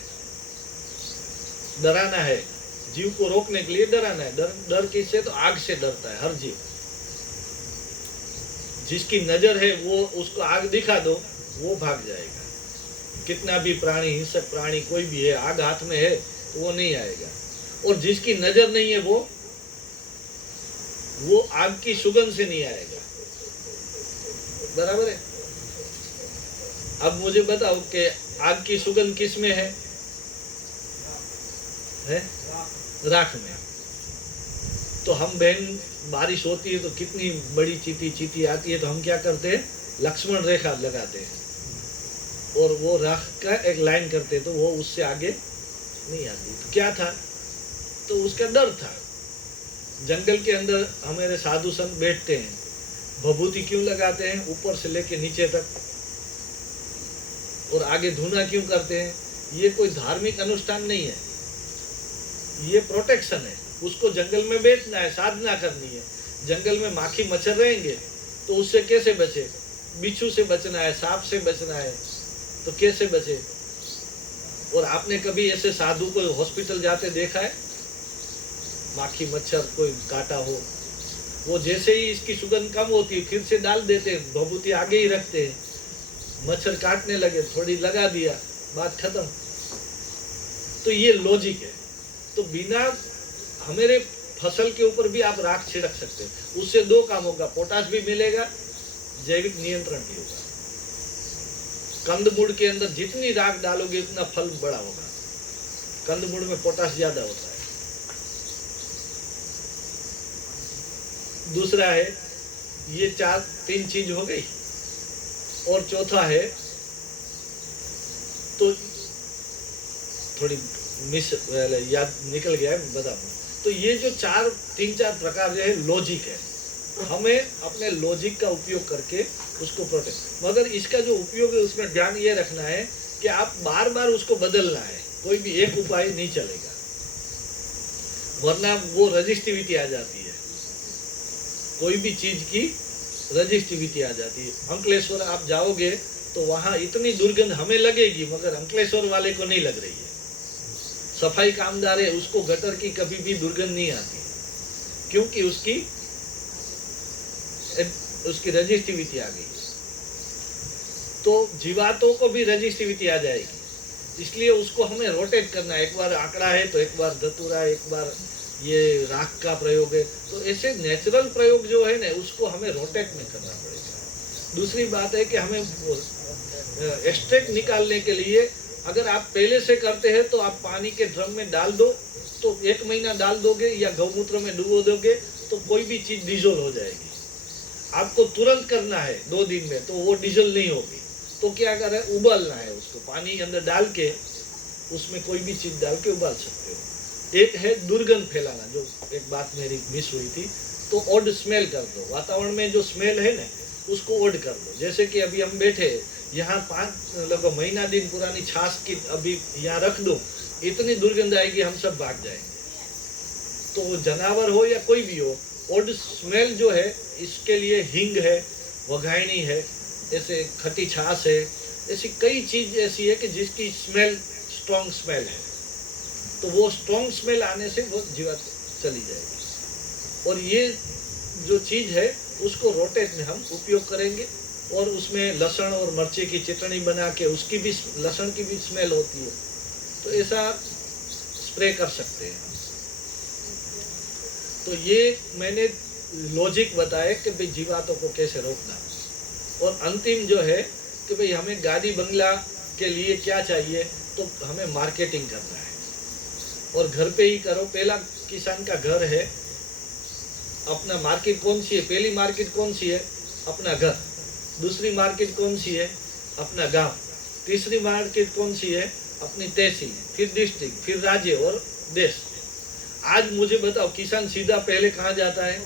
डराना है। जीव को रोकने के लिए डराना है। डर किससे? तो आग से डरता है हर जीव। जिसकी नजर है वो, उसको आग दिखा दो, वो भाग जाएगा। कितना भी प्राणी, हिंसक प्राणी कोई भी है, आग हाथ में है तो वो नहीं आएगा। और जिसकी नजर नहीं है वो आग की सुगंध से नहीं आएगा। बराबर है। अब मुझे बताओ कि आग की सुगंध किस में है? राख में। तो हम बहन, बारिश होती है तो कितनी बड़ी चींटी आती है, तो हम क्या करते हैं, लक्ष्मण रेखा लगाते हैं और वो राख का एक लाइन करते हैं, तो वो उससे आगे नहीं आती। तो क्या था? तो उसका डर था। जंगल के अंदर हमारे साधु संत बैठते हैं, भभूति क्यों लगाते हैं? ऊपर से लेके नीचे तक, और आगे धुना क्यों करते हैं? ये कोई धार्मिक अनुष्ठान नहीं है, ये प्रोटेक्शन है। उसको जंगल में बैठना है, साधना करनी है। जंगल में माखी मच्छर रहेंगे तो उससे कैसे बचे? बिच्छू से बचना है, सांप से बचना है, तो कैसे बचे? और आपने कभी ऐसे साधु को हॉस्पिटल जाते देखा है? माखी मच्छर कोई काटा हो, वो जैसे ही इसकी सुगंध कम होती है फिर से डाल देते हैं, भभूति आगे ही रखते हैं। मच्छर काटने लगे, थोड़ी लगा दिया, बात खत्म। तो ये लॉजिक है। तो बिना हमारे फसल के ऊपर भी आप राख छिड़क सकते हैं, उससे 2 काम होगा, पोटाश भी मिलेगा, जैविक नियंत्रण भी होगा। कंदमूल के अंदर जितनी राख डालोगे उतना फल बड़ा होगा। कंदमूल में पोटाश ज्यादा होता है। दूसरा है, ये 3 चीज हो गई। और चौथा है, तो थोड़ी मिस याद निकल गया है, बताऊंगा। तो ये जो 3-4 प्रकार जो है लॉजिक है, हमें अपने लॉजिक का उपयोग करके उसको प्रोटेक्ट। मगर इसका जो उपयोग है उसमें ध्यान ये रखना है कि आप बार बार उसको बदलना है, कोई भी एक उपाय नहीं चलेगा, वरना वो रजिस्टिविटी आ जाती है। कोई भी चीज की रजिस्टिविटी आ जाती है। अंकलेश्वर आप जाओगे तो वहाँ इतनी दुर्गंध हमें लगेगी, मगर अंकलेश्वर वाले को नहीं लग रही है। सफाई कामदार है, उसको गटर की कभी भी दुर्गंध नहीं आती, क्योंकि उसकी रजिस्टिविटी आ गई। तो जीवातों को भी रजिस्टिविटी आ जाएगी, इसलिए उसको हमें रोटेट करना है। एक बार आंकड़ा है तो एक बार धतूरा, एक बार ये राख का प्रयोग है। तो ऐसे नेचुरल प्रयोग जो है ना, उसको हमें रोटेट में करना पड़ेगा। दूसरी बात है कि हमें एक्सट्रैक्ट निकालने के लिए अगर आप पहले से करते हैं तो आप पानी के ड्रम में डाल दो, तो 1 महीना डाल दोगे या गौमूत्र में डुबो दोगे तो कोई भी चीज़ डिजोल्व हो जाएगी। आपको तुरंत करना है 2 दिन में, तो वो डिजोल्व नहीं होगी। तो क्या करें, उबालना है उसको, पानी अंदर डाल के उसमें कोई भी चीज़ डाल के उबाल सकते हो। एक है दुर्गंध फैलाना, जो एक बात मेरी मिस हुई थी, तो ऑड स्मेल कर दो। वातावरण में जो स्मेल है ना, उसको ऑड कर दो। जैसे कि अभी हम बैठे यहाँ 5 लगभग महीना दिन पुरानी छाछ की अभी यहाँ रख दो, इतनी दुर्गंध आएगी, हम सब भाग जाएंगे। तो वो जानवर हो या कोई भी हो, ऑड स्मेल जो है, इसके लिए हींग है, वघाइनी है, ऐसे खट्टी छाछ है, ऐसी कई चीज़ ऐसी है कि जिसकी स्मेल स्ट्रॉन्ग स्मेल है। तो वो स्ट्रॉन्ग स्मेल आने से वो जीवात चली जाएगी। और ये जो चीज़ है उसको रोटेट में हम उपयोग करेंगे, और उसमें लहसुन और मिर्ची की चटनी बना के, उसकी भी लहसुन की भी स्मेल होती है, तो ऐसा स्प्रे कर सकते हैं। तो ये मैंने लॉजिक बताया कि भाई जीवातों को कैसे रोकना। और अंतिम जो है कि भाई हमें गाड़ी बंगला के लिए क्या चाहिए, तो हमें मार्केटिंग करना है, और घर पे ही करो। पहला किसान का घर है, अपना मार्केट कौन सी है, पहली मार्केट कौन सी है, अपना घर। दूसरी मार्केट कौन सी है, अपना गांव। तीसरी मार्केट कौन सी है, अपनी तहसील, फिर डिस्ट्रिक्ट, फिर राज्य और देश। आज मुझे बताओ, किसान सीधा पहले कहाँ जाता है,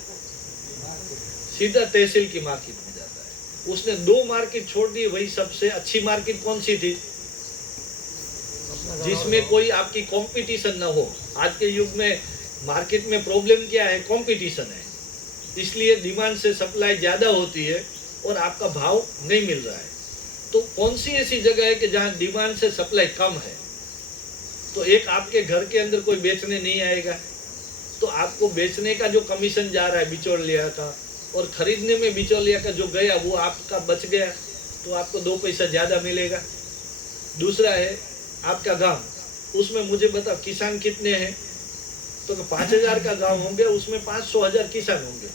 सीधा तहसील की मार्केट में जाता है। उसने 2 मार्केट छोड़ दी, वही सबसे अच्छी मार्केट कौन सी थी, जिसमें कोई आपकी कंपटीशन ना हो। आज के युग में मार्केट में प्रॉब्लम क्या है, कंपटीशन है, इसलिए डिमांड से सप्लाई ज़्यादा होती है और आपका भाव नहीं मिल रहा है। तो कौन सी ऐसी जगह है कि जहाँ डिमांड से सप्लाई कम है, तो एक आपके घर के अंदर कोई बेचने नहीं आएगा, तो आपको बेचने का जो कमीशन जा रहा है बिचौलिया का, और खरीदने में बिचौलिया का जो गया वो आपका बच गया, तो आपको 2 पैसा ज़्यादा मिलेगा। दूसरा है आपका गांव, उसमें मुझे बताओ किसान कितने हैं, तो 5000 का गांव होंगे, उसमें 500,000 किसान होंगे,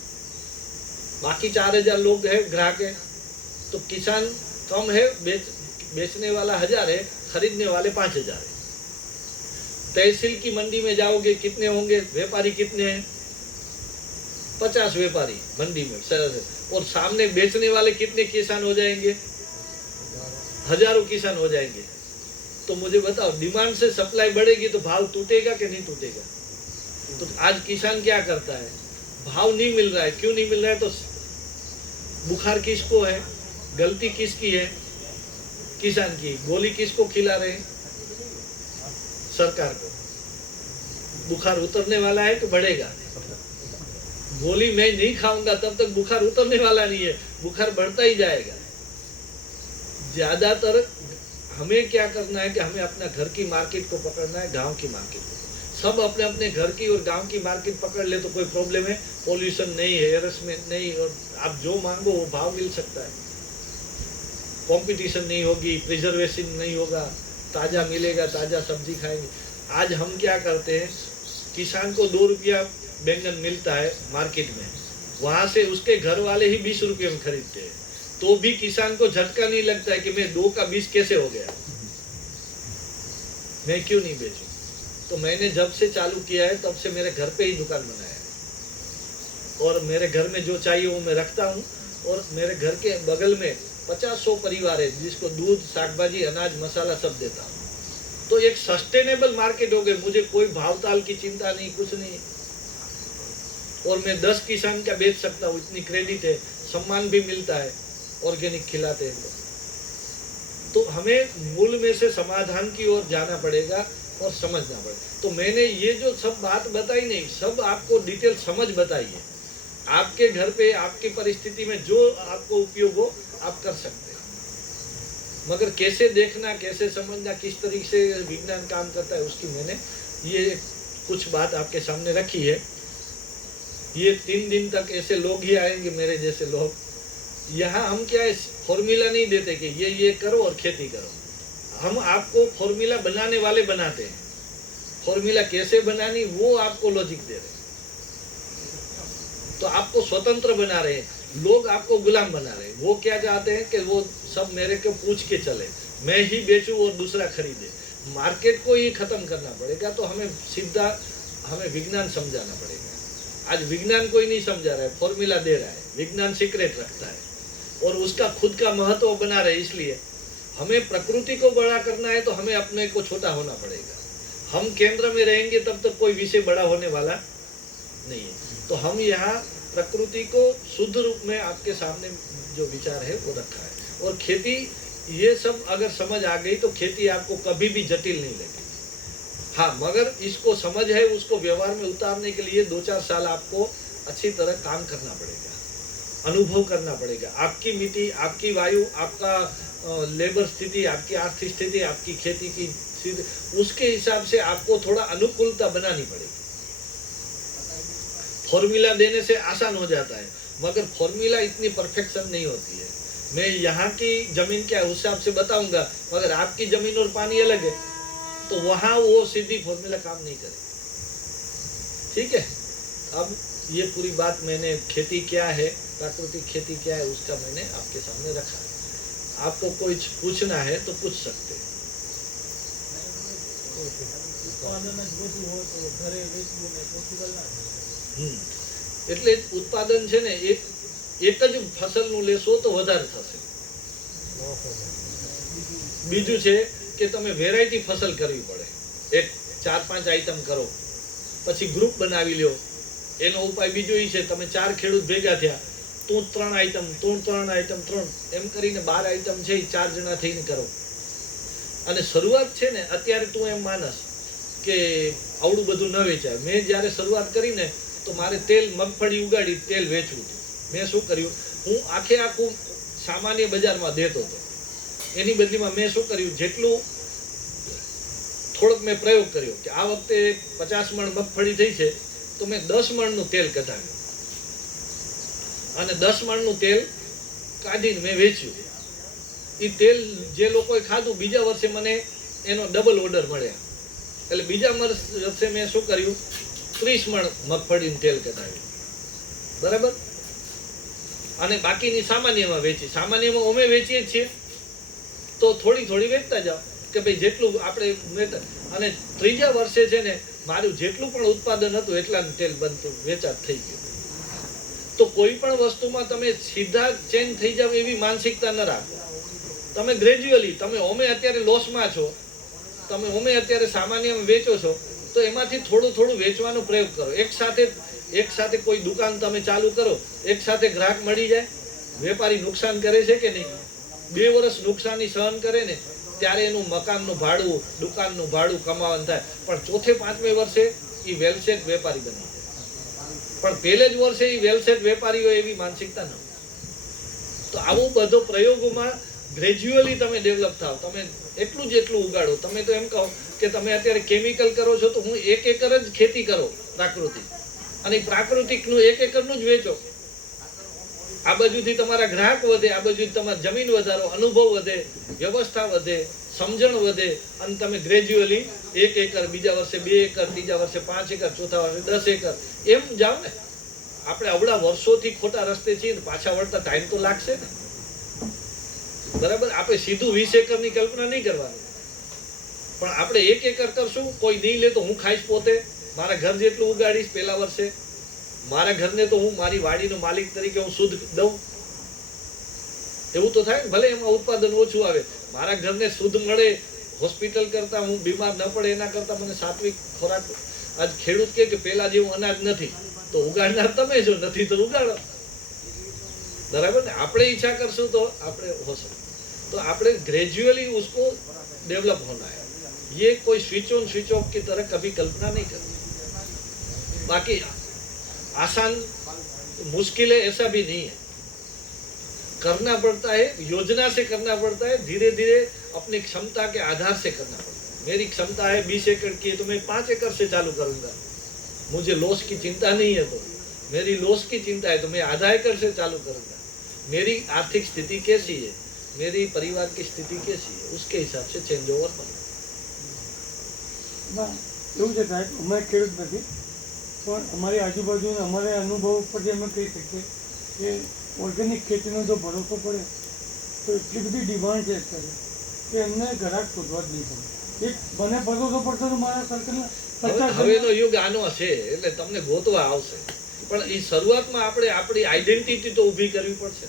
बाकी 4000 लोग हैं ग्राहक है। तो किसान कम है, बेचने वाला 1000 है, खरीदने वाले 5000 है। तहसील की मंडी में जाओगे, कितने होंगे, व्यापारी कितने हैं, 50 व्यापारी मंडी में, और सामने बेचने वाले कितने किसान हो जाएंगे, हजारों किसान हो जाएंगे। तो मुझे बताओ, डिमांड से सप्लाई बढ़ेगी तो भाव टूटेगा कि नहीं टूटेगा। तो आज किसान क्या करता है, भाव नहीं मिल रहा है, क्यों नहीं मिल रहा है, तो बुखार किसको है, गलती किसकी है, किसान की। गोली किसको खिला रहे हैं, सरकार को। बुखार उतरने वाला है कि बढ़ेगा, गोली मैं नहीं खाऊंगा तब तक बुखार उतरने वाला नहीं है, बुखार बढ़ता ही जाएगा। ज्यादातर हमें क्या करना है कि हमें अपना घर की मार्केट को पकड़ना है, गांव की मार्केट को। सब अपने अपने घर की और गांव की मार्केट पकड़ ले तो कोई प्रॉब्लम है, पॉल्यूशन नहीं है, हेरसमेंट नहीं, और आप जो मांगो वो भाव मिल सकता है। कंपटीशन नहीं होगी, प्रिजर्वेशन नहीं होगा, ताज़ा मिलेगा, ताज़ा सब्जी खाएंगे। आज हम क्या करते हैं, किसान को 2 रुपया बैंगन मिलता है मार्केट में, वहाँ से उसके घर वाले ही 20 रुपये में खरीदते हैं, तो भी किसान को झटका नहीं लगता है कि मैं 2 का 20 कैसे हो गया, मैं क्यों नहीं बेचूं। तो मैंने जब से चालू किया है तब से मेरे घर पे ही दुकान बनाया है, और मेरे घर में जो चाहिए वो मैं रखता हूँ। और मेरे घर के बगल में 50-100 परिवार है जिसको दूध, शाकभाजी, अनाज, मसाला सब देता हूँ। तो एक सस्टेनेबल मार्केट हो गई, मुझे कोई भाव ताल की चिंता नहीं, कुछ नहीं, और मैं 10 किसान का बेच सकता हूँ, इतनी क्रेडिट है, सम्मान भी मिलता है, ऑर्गेनिक खिलाते हैं। तो हमें मूल में से समाधान की ओर जाना पड़ेगा और समझना पड़ेगा। तो मैंने ये जो सब बात बताई नहीं, सब आपको डिटेल समझ बताई है। आपके घर पे आपकी परिस्थिति में जो आपको उपयोग हो आप कर सकते हैं, मगर कैसे देखना, कैसे समझना, किस तरीके से विज्ञान काम करता है उसकी मैंने ये कुछ बात आपके सामने रखी है। ये 3 दिन तक ऐसे लोग ही आएंगे, मेरे जैसे लोग। यहाँ हम क्या है, फॉर्मूला नहीं देते कि ये करो और खेती करो। हम आपको फॉर्मूला बनाने वाले बनाते हैं। फॉर्मूला कैसे बनानी वो आपको लॉजिक दे रहे हैं, तो आपको स्वतंत्र बना रहे हैं। लोग आपको गुलाम बना रहे हैं। वो क्या चाहते हैं कि वो सब मेरे को पूछ के चले, मैं ही बेचूं और दूसरा खरीदे। मार्केट को ही खत्म करना पड़ेगा। तो हमें सीधा हमें विज्ञान समझाना पड़ेगा। आज विज्ञान कोई नहीं समझा रहा है, फॉर्मूला दे रहा है, विज्ञान सीक्रेट रखता है और उसका खुद का महत्व बना रहे। इसलिए हमें प्रकृति को बड़ा करना है तो हमें अपने को छोटा होना पड़ेगा। हम केंद्र में रहेंगे तब तक कोई विषय बड़ा होने वाला नहीं है। तो हम यहाँ प्रकृति को शुद्ध रूप में आपके सामने जो विचार है वो रखा है। और खेती ये सब अगर समझ आ गई तो खेती आपको कभी भी जटिल नहीं लगेगी। हाँ, मगर इसको समझ है, उसको व्यवहार में उतारने के लिए 2-4 साल आपको अच्छी तरह काम करना पड़ेगा, अनुभव करना पड़ेगा। आपकी मिट्टी, आपकी वायु, आपका लेबर स्थिति, आपकी आर्थिक स्थिति, आपकी खेती की स्थिति, उसके हिसाब से आपको थोड़ा अनुकूलता बनानी पड़ेगी। फॉर्मूला देने से आसान हो जाता है, मगर फॉर्मूला इतनी परफेक्शन नहीं होती है। मैं यहाँ की जमीन क्या उस हिसाब से बताऊंगा, मगर आपकी जमीन और पानी अलग है, तो वहाँ वो सीधी फॉर्मूला काम नहीं करेगी। ठीक है, अब ये पूरी बात मैंने खेती क्या है, प्राकृतिक खेती क्या है, उसका मैंने आपके सामने रखा है। आपको कोई पूछना है तो पूछ सकते हैं। એટલે ઉત્પાદન છે ને એક જ ફસલનું લેશો તો વધારે થશે। બીજું છે કે તમે વેરાયટી ફસલ કરવી પડે। એક 4-5 આઈટમ કરો, પછી ગ્રુપ બનાવી લ્યો। એનો ઉપાય બીજો એ છે, તમે 4 ખેડૂત ભેગા થયા, તું 3 આઈટમ, તું 3 આઈટમ, 3 એમ કરીને 12 આઈટમ છે એ 4 જણા થઈને કરો। અને શરૂઆત છે ને, અત્યારે તું એમ માનસ કે આવડું બધું ન વેચાય। મેં જ્યારે શરૂઆત કરીને તો મારે તેલ, મગફળી ઉગાડી તેલ વેચવું હતું। મેં શું કર્યું, હું આખું સામાન્ય બજારમાં દેતો હતો। એની બદલીમાં મેં શું કર્યું, જેટલું થોડોક મેં પ્રયોગ કર્યો કે આ વખતે 50 મણ મગફળી થઈ છે તો મેં 10 મણનું તેલ કઢાવ્યું અને 10 મણનું તેલ કાઢીને મેં વેચ્યું। એ તેલ જે લોકોએ ખાધું, બીજા વર્ષે મને એનો ડબલ ઓર્ડર મળ્યા। એટલે બીજા વર્ષે મેં શું કર્યું, 30 મણ મગફળીનું તેલ કઢાવ્યું, બરાબર। અને બાકીની સામાન્યમાં વેચી। સામાન્યમાં અમે વેચીએ છીએ તો થોડી થોડી વેચતા જાઓ કે ભાઈ જેટલું આપણે। અને ત્રીજા વર્ષે છે ને મારું જેટલું પણ ઉત્પાદન હતું એટલાનું તેલ બનતું વેચાત થઈ ગયું। તો કોઈ પણ વસ્તુમાં તમે સીધા ચેન્જ થઈ જાવ એવી માનસિકતા ન રાખો। તમે ગ્રેજ્યુઅલી, તમે ઓમે અત્યારે લોસમાં છો, તમે ઓમે અત્યારે સામાન્યમાં વેચો છો, તો એમાંથી થોડું થોડું વેચવાનો પ્રયોગ કરો। એક સાથે કોઈ દુકાન તમે ચાલુ કરો, એક સાથે ગ્રાહક મળી જાય। વેપારી નુકસાન કરે છે કે નહીં? 2 વર્ષ નુકસાની સહન કરે ને ત્યારે એનું મકાનનું ભાડું, દુકાનનું ભાડું કમાવાનું થાય, પણ 4-5 વર્ષે એ વેલસેટ વેપારી બની જાય। પણ પહેલે જ વર્ષે એ વેલસેટ વેપારી હોય એવી માનસિકતા ન। તો આવું બધો પ્રયોગોમાં ગ્રેજ્યુઅલી તમે ડેવલપ થાવ। તમે એટલું જ એટલું ઉગાડો। તમે તો એમ કહો કે તમે અત્યારે કેમિકલ કરો છો તો હું 1 એકર જ ખેતી કરો પ્રાકૃતિક, અને પ્રાકૃતિકનું 1 એકરનું જ વેચો। આ બાજુથી તમારા ગ્રાહક વધે, આ બાજુથી તમારી જમીન વધારો, અનુભવ વધે, વ્યવસ્થા વધે, સમજણ વધે, અને તમે ગ્રેજ્યુઅલી 1 એકર, બીજા વર્ષે 2 એકર, ત્રીજા વર્ષે 5 એકર, ચોથા વર્ષે 10 એકર એમ જાઓ ને। આપણે આવડા વર્ષોથી ખોટા રસ્તે છીએ ને, પાછા વળતા ટાઈમ તો લાગશે ને, બરાબર। આપણે સીધું 20 એકરની કલ્પના નહીં કરવાની, પણ આપણે 1 એકર કરશું। કોઈ નહીં લે તો હું ખાઈશ પોતે, મારા ઘર જેટલું ઉગાડીશ પહેલા વર્ષે। મારા ઘરને તો હું મારી વાડીનો માલિક તરીકે હું શુદ્ધ દઉં, એવું તો થાય ને। ભલે એમાં ઉત્પાદન ઓછું આવે, મારા ઘરને શુદ્ધ મળે, હોસ્પિટલ કરતા હું બીમાર ન પડે એના કરતા મને સાત્વિક ખોરાક। આજ ખેડૂત કે પેલા જેવું અનાજ નથી, તો ઉગાડનાર તમે જો, નથી તો ઉગાડો, बराबर ने। આપણે ઈચ્છા કરશું તો આપણે हो सकते। तो આપણે ग्रेजुअली उसको डेवलप होना है। ये कोई स्विच ऑन स्विच ऑफ की तरह कभी कल्पना नहीं करनी। बाकी आसान मुश्किल है ऐसा भी नहीं है, करना पड़ता है, योजना से करना पड़ता है, धीरे धीरे अपनी क्षमता के आधार से करना पड़ता है। मेरी क्षमता है 20 एकड़ की, तो मैं 5 एकड़ से चालू करूंगा। मुझे लॉस की चिंता नहीं है, तो मेरी लॉस की चिंता है तो मैं आधा एकड़ से चालू करूंगा। मेरी आर्थिक स्थिति कैसी है, मेरी परिवार की स्थिति कैसी है, उसके हिसाब से चेंज ओवर करूँ। એવું છે સાહેબ, અમે ખેડૂત નથી, પણ અમારી આજુબાજુ અમારે અનુભવ ઉપરથી અમે કહી શકીએ કે ઓર્ગેનિક ખેતીનો જો ભરોસો પડે તો એટલી બધી ડિમાન્ડ છે અત્યારે કે એમને ઘરાક શોધવા જ નહીં પડે. એક મને ભરોસો પડતો તો મારા સર્કલના 50 હવેનો યુગ આનો છે, એટલે તમને ગોતવા આવશે, પણ એ શરૂઆતમાં આપણે આપણી આઈડેન્ટિટી તો ઊભી કરવી પડશે.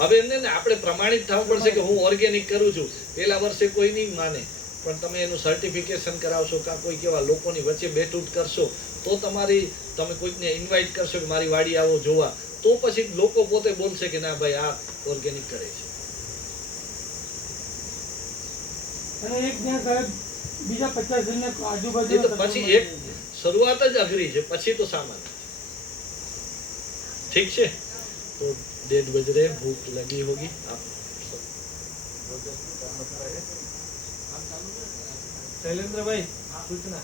હવે એમને ને આપણે પ્રમાણિત થવું પડશે કે હું ઓર્ગેનિક કરું છું. પહેલા વર્ષે કોઈ નહીં માને, પણ તમે એનું સર્ટિફિકેશન કરાવશો કાં કોઈ કેવા લોકોની વચ્ચે બેઠું કરશો તો તમે કોઈકને ઇન્વાઇટ કરશો કે મારી વાડી આવો જોવા, તો પછી લોકો પોતે બોલશે કે ના ભાઈ આ ઓર્ગેનિક કરે છે. અને એક ત્યાં સાહેબ બીજા 50 જણને આજુબાજુ એ તો પછી એક શરૂઆત જ અઘરી છે, પછી તો સામાન્ય. ठीक है, तो 1:30 बज रहे, भूख लगी होगी आप शैलेंद्र भाई सूचना